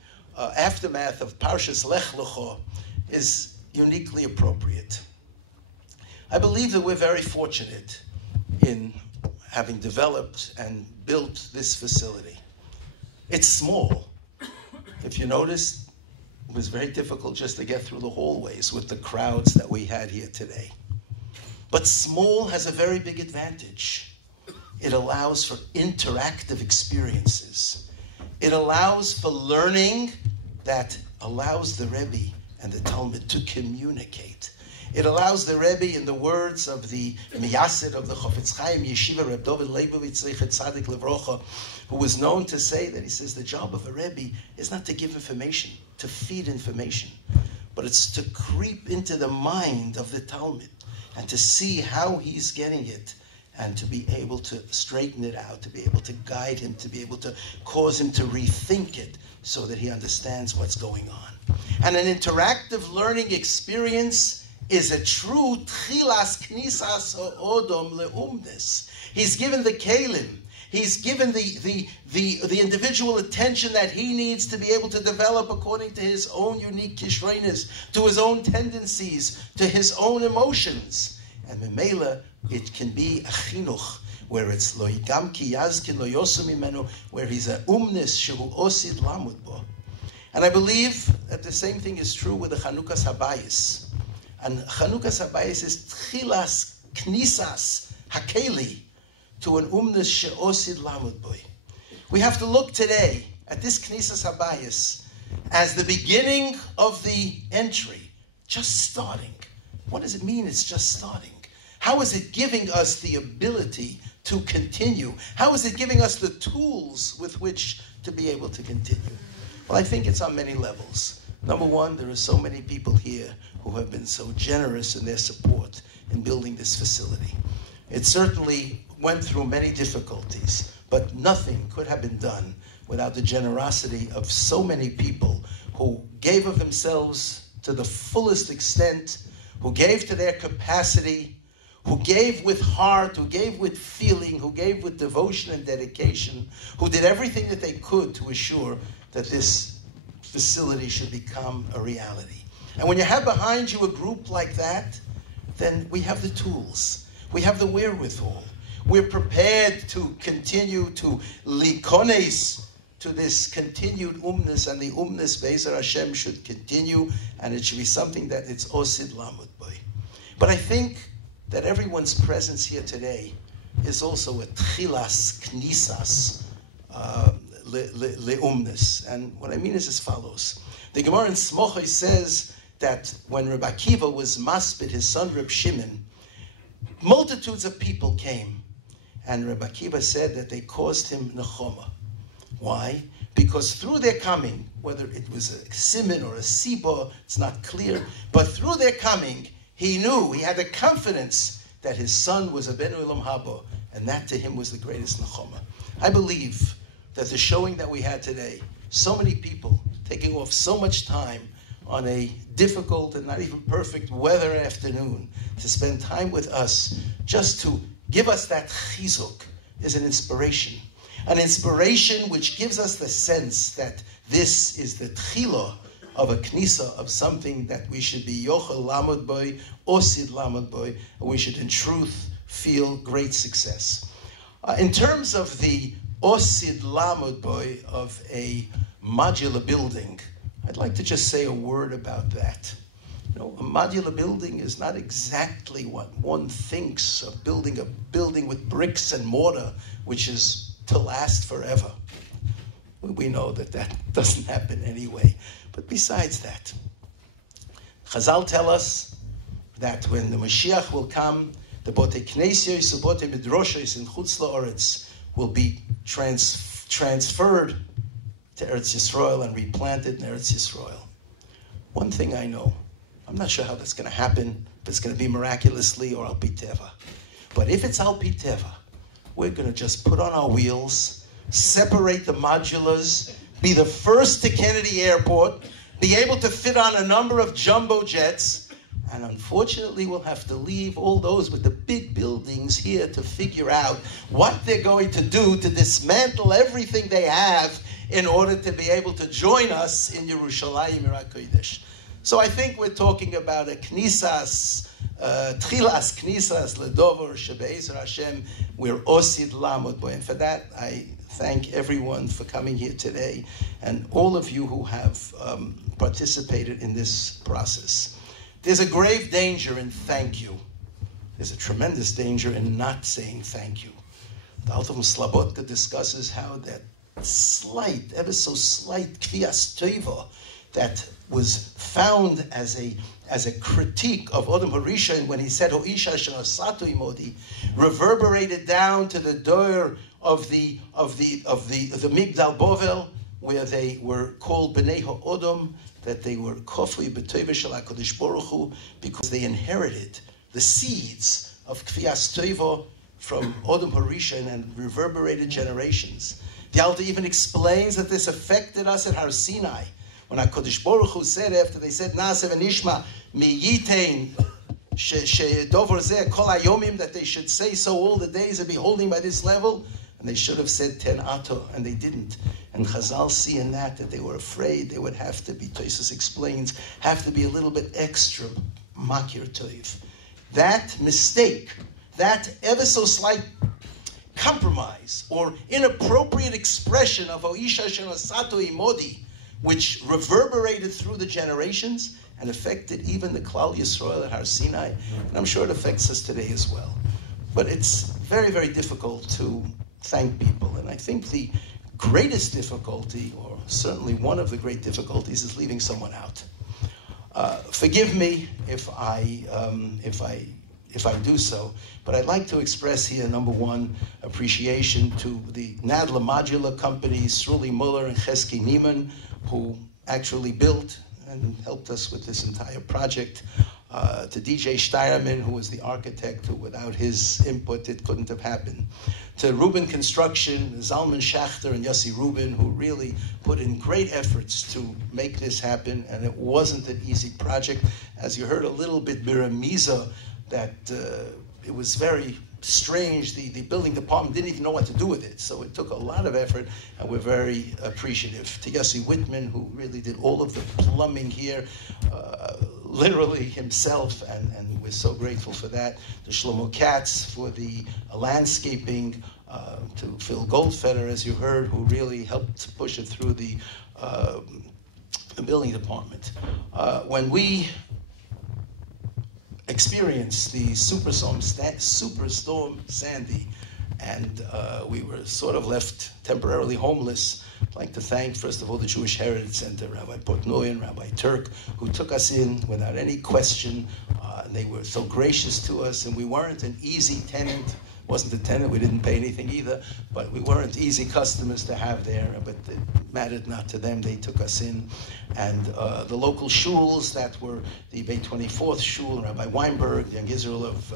aftermath of Parshas Lech Lecha is uniquely appropriate. I believe that we're very fortunate in having developed and built this facility. It's small. If you notice, it was very difficult just to get through the hallways with the crowds that we had here today. But small has a very big advantage. It allows for interactive experiences. It allows for learning that allows the Rebbe and the Talmud to communicate. It allows the Rebbe, in the words of the Miyasid of the Chofetz Chaim Yeshiva, Rabbi Dovid Harris, Livrocha, who was known to say that, he says, the job of a Rebbe is not to give information, to feed information, but it's to creep into the mind of the Talmud and to see how he's getting it, and to be able to straighten it out, to be able to guide him, to be able to cause him to rethink it so that he understands what's going on. And an interactive learning experience is a true tchilas knisas odom leumnes. He's given the kelim. He's given the individual attention that he needs to be able to develop according to his own unique kishronis, to his own tendencies, to his own emotions. And memela, it can be a chinuch, where it's lo yigam ki yazkin lo yosum imenu, where he's a umnis shehu osid lamud bo. And I believe that the same thing is true with the Chanukas Habayis. And Chanukas Habayis is tchilas knisas hakeli, to an umnis she'osid lamud boy. We have to look today at this knisas habayis as the beginning of the entry, just starting. What does it mean it's just starting? How is it giving us the ability to continue? How is it giving us the tools with which to be able to continue? Well, I think it's on many levels. Number one, there are so many people here who have been so generous in their support in building this facility. It certainly went through many difficulties, but nothing could have been done without the generosity of so many people who gave of themselves to the fullest extent, who gave to their capacity, who gave with heart, who gave with feeling, who gave with devotion and dedication, who did everything that they could to assure that this facility should become a reality. And when you have behind you a group like that, then we have the tools. We have the wherewithal. We're prepared to continue to likones, to this continued umnus, and the umnus Be'ezer Hashem should continue, and it should be something that it's osid lamud boy. But I think that everyone's presence here today is also a tchilas knisas leumnus. And what I mean is as follows. The Gemara in Smochai says that when Rabbi Akiva was maspid his son Reb Shimon, multitudes of people came, and Rabbi Akiva said that they caused him nechoma. Why? Because through their coming, whether it was a siman or a siba, it's not clear, but through their coming, he knew, he had the confidence that his son was a ben ulam haba, and that to him was the greatest nechoma. I believe that the showing that we had today, so many people taking off so much time on a difficult and not even perfect weather afternoon to spend time with us, just to give us that chizuk, is an inspiration. An inspiration which gives us the sense that this is the tchila of a knisa, of something that we should be yochel lamud boy, osid lamud boy, and we should in truth feel great success. In terms of the osid lamud boy of a modular building, I'd like to just say a word about that. You know, a modular building is not exactly what one thinks of building a building with bricks and mortar, which is to last forever. We know that that doesn't happen anyway. But besides that, Chazal tell us that when the Mashiach will come, the Botei Knesios and Botei Midrashos in Chutz La'aretz will be transferred to Eretz Yisrael and replanted in Eretz Yisrael. One thing I know, I'm not sure how that's going to happen, if it's going to be miraculously or al pi teva. But if it's al pi teva, we're going to just put on our wheels, separate the modulars, be the first to Kennedy Airport, be able to fit on a number of jumbo jets, and unfortunately we'll have to leave all those with the big buildings here to figure out what they're going to do to dismantle everything they have in order to be able to join us in Yerushalayim Kodesh. So I think we're talking about a knisas, tchilas knisas ledover shebe'ezer Hashem, we're osid lamod bo. And for that, I thank everyone for coming here today and all of you who have participated in this process. There's a grave danger in thank you. There's a tremendous danger in not saying thank you. The Altam Slabotka discusses how that slight, ever so slight kvias teva that was found as a critique of Odom Harishan when he said Hoisha Shanasato Imodi reverberated down to the door of the Migdal Bovel, where they were called Bnei HaOdom, that they were Kofui B'Toiva Shel HaKadosh Baruch Hu, because they inherited the seeds of Kvias Teva from Odom Harishan and reverberated generations. The Alta even explains that this affected us at Har Sinai, when HaKadosh Baruch Hu said, after they said Na'aseh v'nishma mi'yitein she'dover zeh kol hayomim, that they should say so all the days of beholding by this level, and they should have said ten ato, and they didn't. And Chazal see in that they were afraid they would have to be, Tosfos explains, have to be a little bit extra makir toiv. That mistake, that ever so slight compromise or inappropriate expression of Oisha Shenasato Imodi, which reverberated through the generations and affected even the Klal Yisrael at Har Sinai, and I'm sure it affects us today as well. But it's very, very difficult to thank people, and I think the greatest difficulty, or certainly one of the great difficulties, is leaving someone out. Forgive me if I do so, but I'd like to express here, number one, appreciation to the Nadla Modular companies, Sruli Muller and Chesky Nieman, who actually built and helped us with this entire project. To DJ Steierman, who was the architect, who without his input it couldn't have happened. To Rubin Construction, Zalman Schachter and Yossi Rubin, who really put in great efforts to make this happen, and it wasn't an easy project. As you heard a little bit, Biramiza, that it was very strange. The building department didn't even know what to do with it, so it took a lot of effort, and we're very appreciative. To Yossi Whitman, who really did all of the plumbing here, literally himself, and we're so grateful for that. To Shlomo Katz for the landscaping, to Phil Goldfeder, as you heard, who really helped push it through the building department. When we experienced the Superstorm Sandy, and we were sort of left temporarily homeless, I'd like to thank, first of all, the Jewish Heritage Center, Rabbi Portnoy and Rabbi Turk, who took us in without any question. They were so gracious to us, and we weren't an easy tenant. Wasn't a tenant, we didn't pay anything either, but we weren't easy customers to have there, but it mattered not to them. They took us in. And the local shuls that were the Bay 24th Shul, Rabbi Weinberg, Young Israel of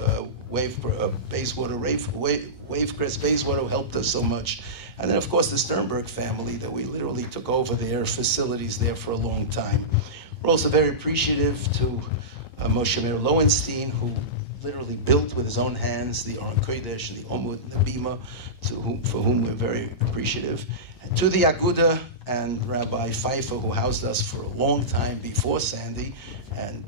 Bayswater, Wavecrest Bayswater, who helped us so much. And then, of course, the Sternberg family, that we literally took over their facilities there for a long time. We're also very appreciative to Moshe Meir Lowenstein, who literally built with his own hands the Aron Kodesh, the Omud, and the Bima, for whom we're very appreciative. And to the Aguda and Rabbi Pfeiffer, who housed us for a long time before Sandy, and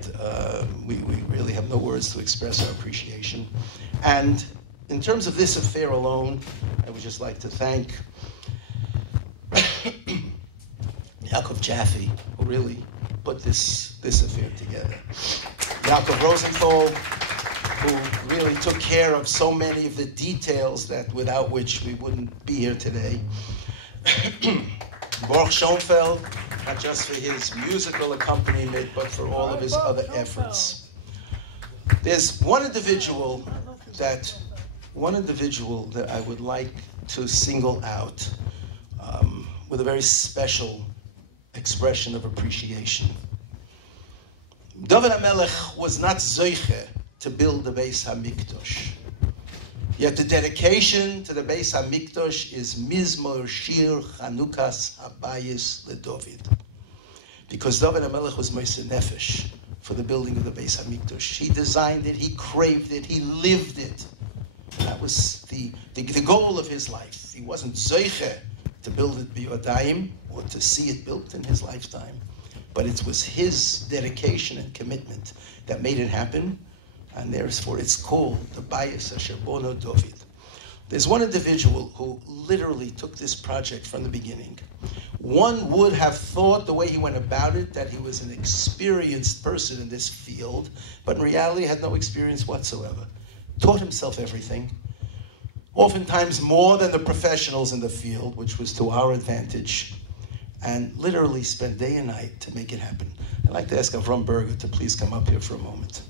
we really have no words to express our appreciation. And in terms of this affair alone, I would just like to thank Yaakov Jaffe, who really put this affair together. Yaakov Rosenthal, who really took care of so many of the details that without which we wouldn't be here today. Baruch Schoenfeld, not just for his musical accompaniment, but for all of his other efforts. There's one individual that I would like to single out with a very special expression of appreciation. David HaMelech was not zoiche to build the Beis HaMikdash. Yet the dedication to the Beis HaMikdash is Mizmor Shir Chanukas Habayis LeDavid. Because David HaMelech was Moshe Nefesh for the building of the Beis HaMikdash. He designed it, he craved it, he lived it. That was the goal of his life. He wasn't zoiche to build it biyadayim or to see it built in his lifetime. But it was his dedication and commitment that made it happen. And therefore it's called the Bayis Asher Bono David. There's one individual who literally took this project from the beginning. One would have thought, the way he went about it, that he was an experienced person in this field, but in reality had no experience whatsoever. Taught himself everything, oftentimes more than the professionals in the field, which was to our advantage, and literally spent day and night to make it happen. I'd like to ask Avram Berger to please come up here for a moment.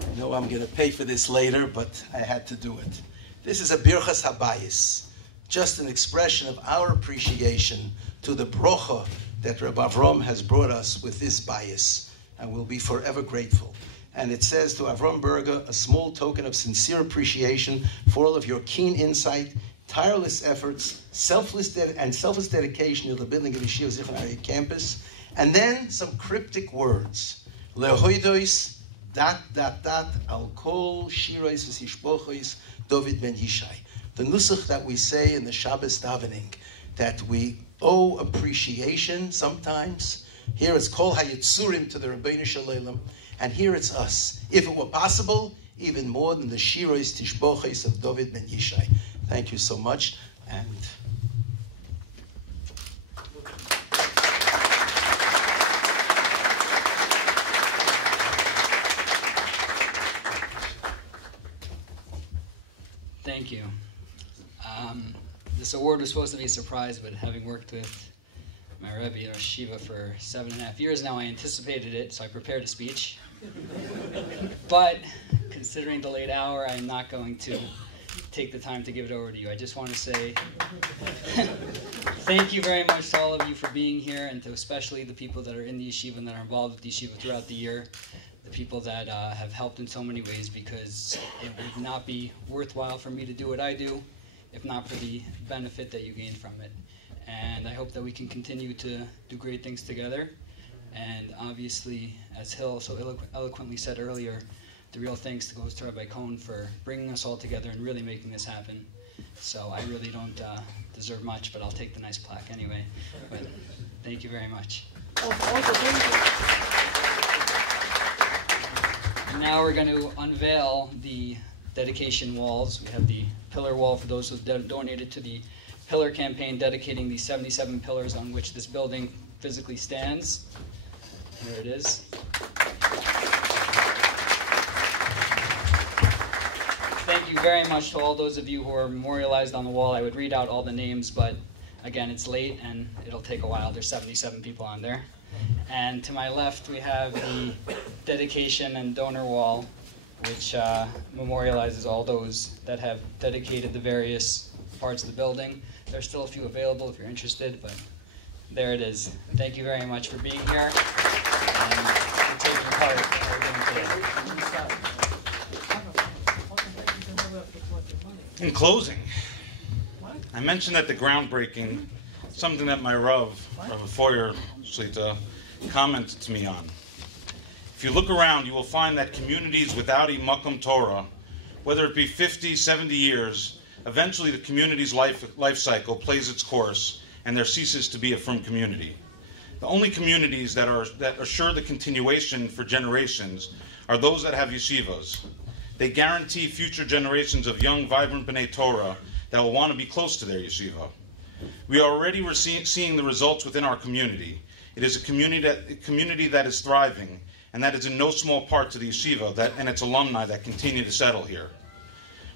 I know I'm going to pay for this later, but I had to do it. This is a Birchas Habayis, just an expression of our appreciation to the brocha that Rabbi Avram has brought us with this bayis, and we'll be forever grateful. And it says to Avram Berger, a small token of sincere appreciation for all of your keen insight, tireless efforts, selfless dedication to the building of Yeshiva Zichron Aryeh campus, and then some cryptic words. Lehoidois, al kol shirois v'sishbochois David ben Yishai. The nusach that we say in the Shabbos davening, that we owe appreciation sometimes. Here it's kol hayitzurim to the Rabbeinu Shalom, and here it's us. If it were possible, even more than the shirois tishboches of David ben Yishai. Thank you so much. And thank you. This award was supposed to be a surprise, but having worked with my Rebbe in Rosh Yeshiva for 7.5 years now, I anticipated it, so I prepared a speech. But considering the late hour, I'm not going to take the time to give it over to you. I just want to say thank you very much to all of you for being here, and to especially the people that are in the yeshiva and that are involved with the yeshiva throughout the year, the people that have helped in so many ways, because it would not be worthwhile for me to do what I do if not for the benefit that you gain from it. And I hope that we can continue to do great things together. And obviously, as Hill so eloquently said earlier, the real thanks goes to Rabbi Cohn for bringing us all together and really making this happen. So I really don't deserve much, but I'll take the nice plaque anyway. But thank you very much. Now we're going to unveil the dedication walls. We have the pillar wall for those who donated to the pillar campaign, dedicating the 77 pillars on which this building physically stands. Here it is. Thank you very much to all those of you who are memorialized on the wall. I would read out all the names, but again, it's late and it'll take a while. There's 77 people on there. And to my left, we have the dedication and donor wall, which memorializes all those that have dedicated the various parts of the building. There's still a few available if you're interested, but there it is. Thank you very much for being here and for taking part in what we're doing today. In closing, I mentioned at the groundbreaking something that my Rav Feuer Shlita, commented to me on. If you look around, you will find that communities without a Makom Torah, whether it be 50, 70 years, eventually the community's life cycle plays its course and there ceases to be a frum community. The only communities that assure the continuation for generations are those that have yeshivas. They guarantee future generations of young, vibrant B'nai Torah that will want to be close to their yeshiva. We are already seeing the results within our community. It is a community that is thriving, and that is in no small part to the yeshiva and its alumni that continue to settle here.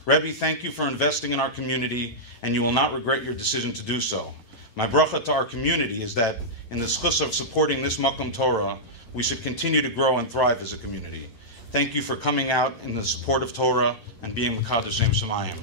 Rebbe, thank you for investing in our community, and you will not regret your decision to do so. My bracha to our community is that in the schus of supporting this Makom Torah, we should continue to grow and thrive as a community. Thank you for coming out in the support of Torah and being Mekadosh Shem Shemayim.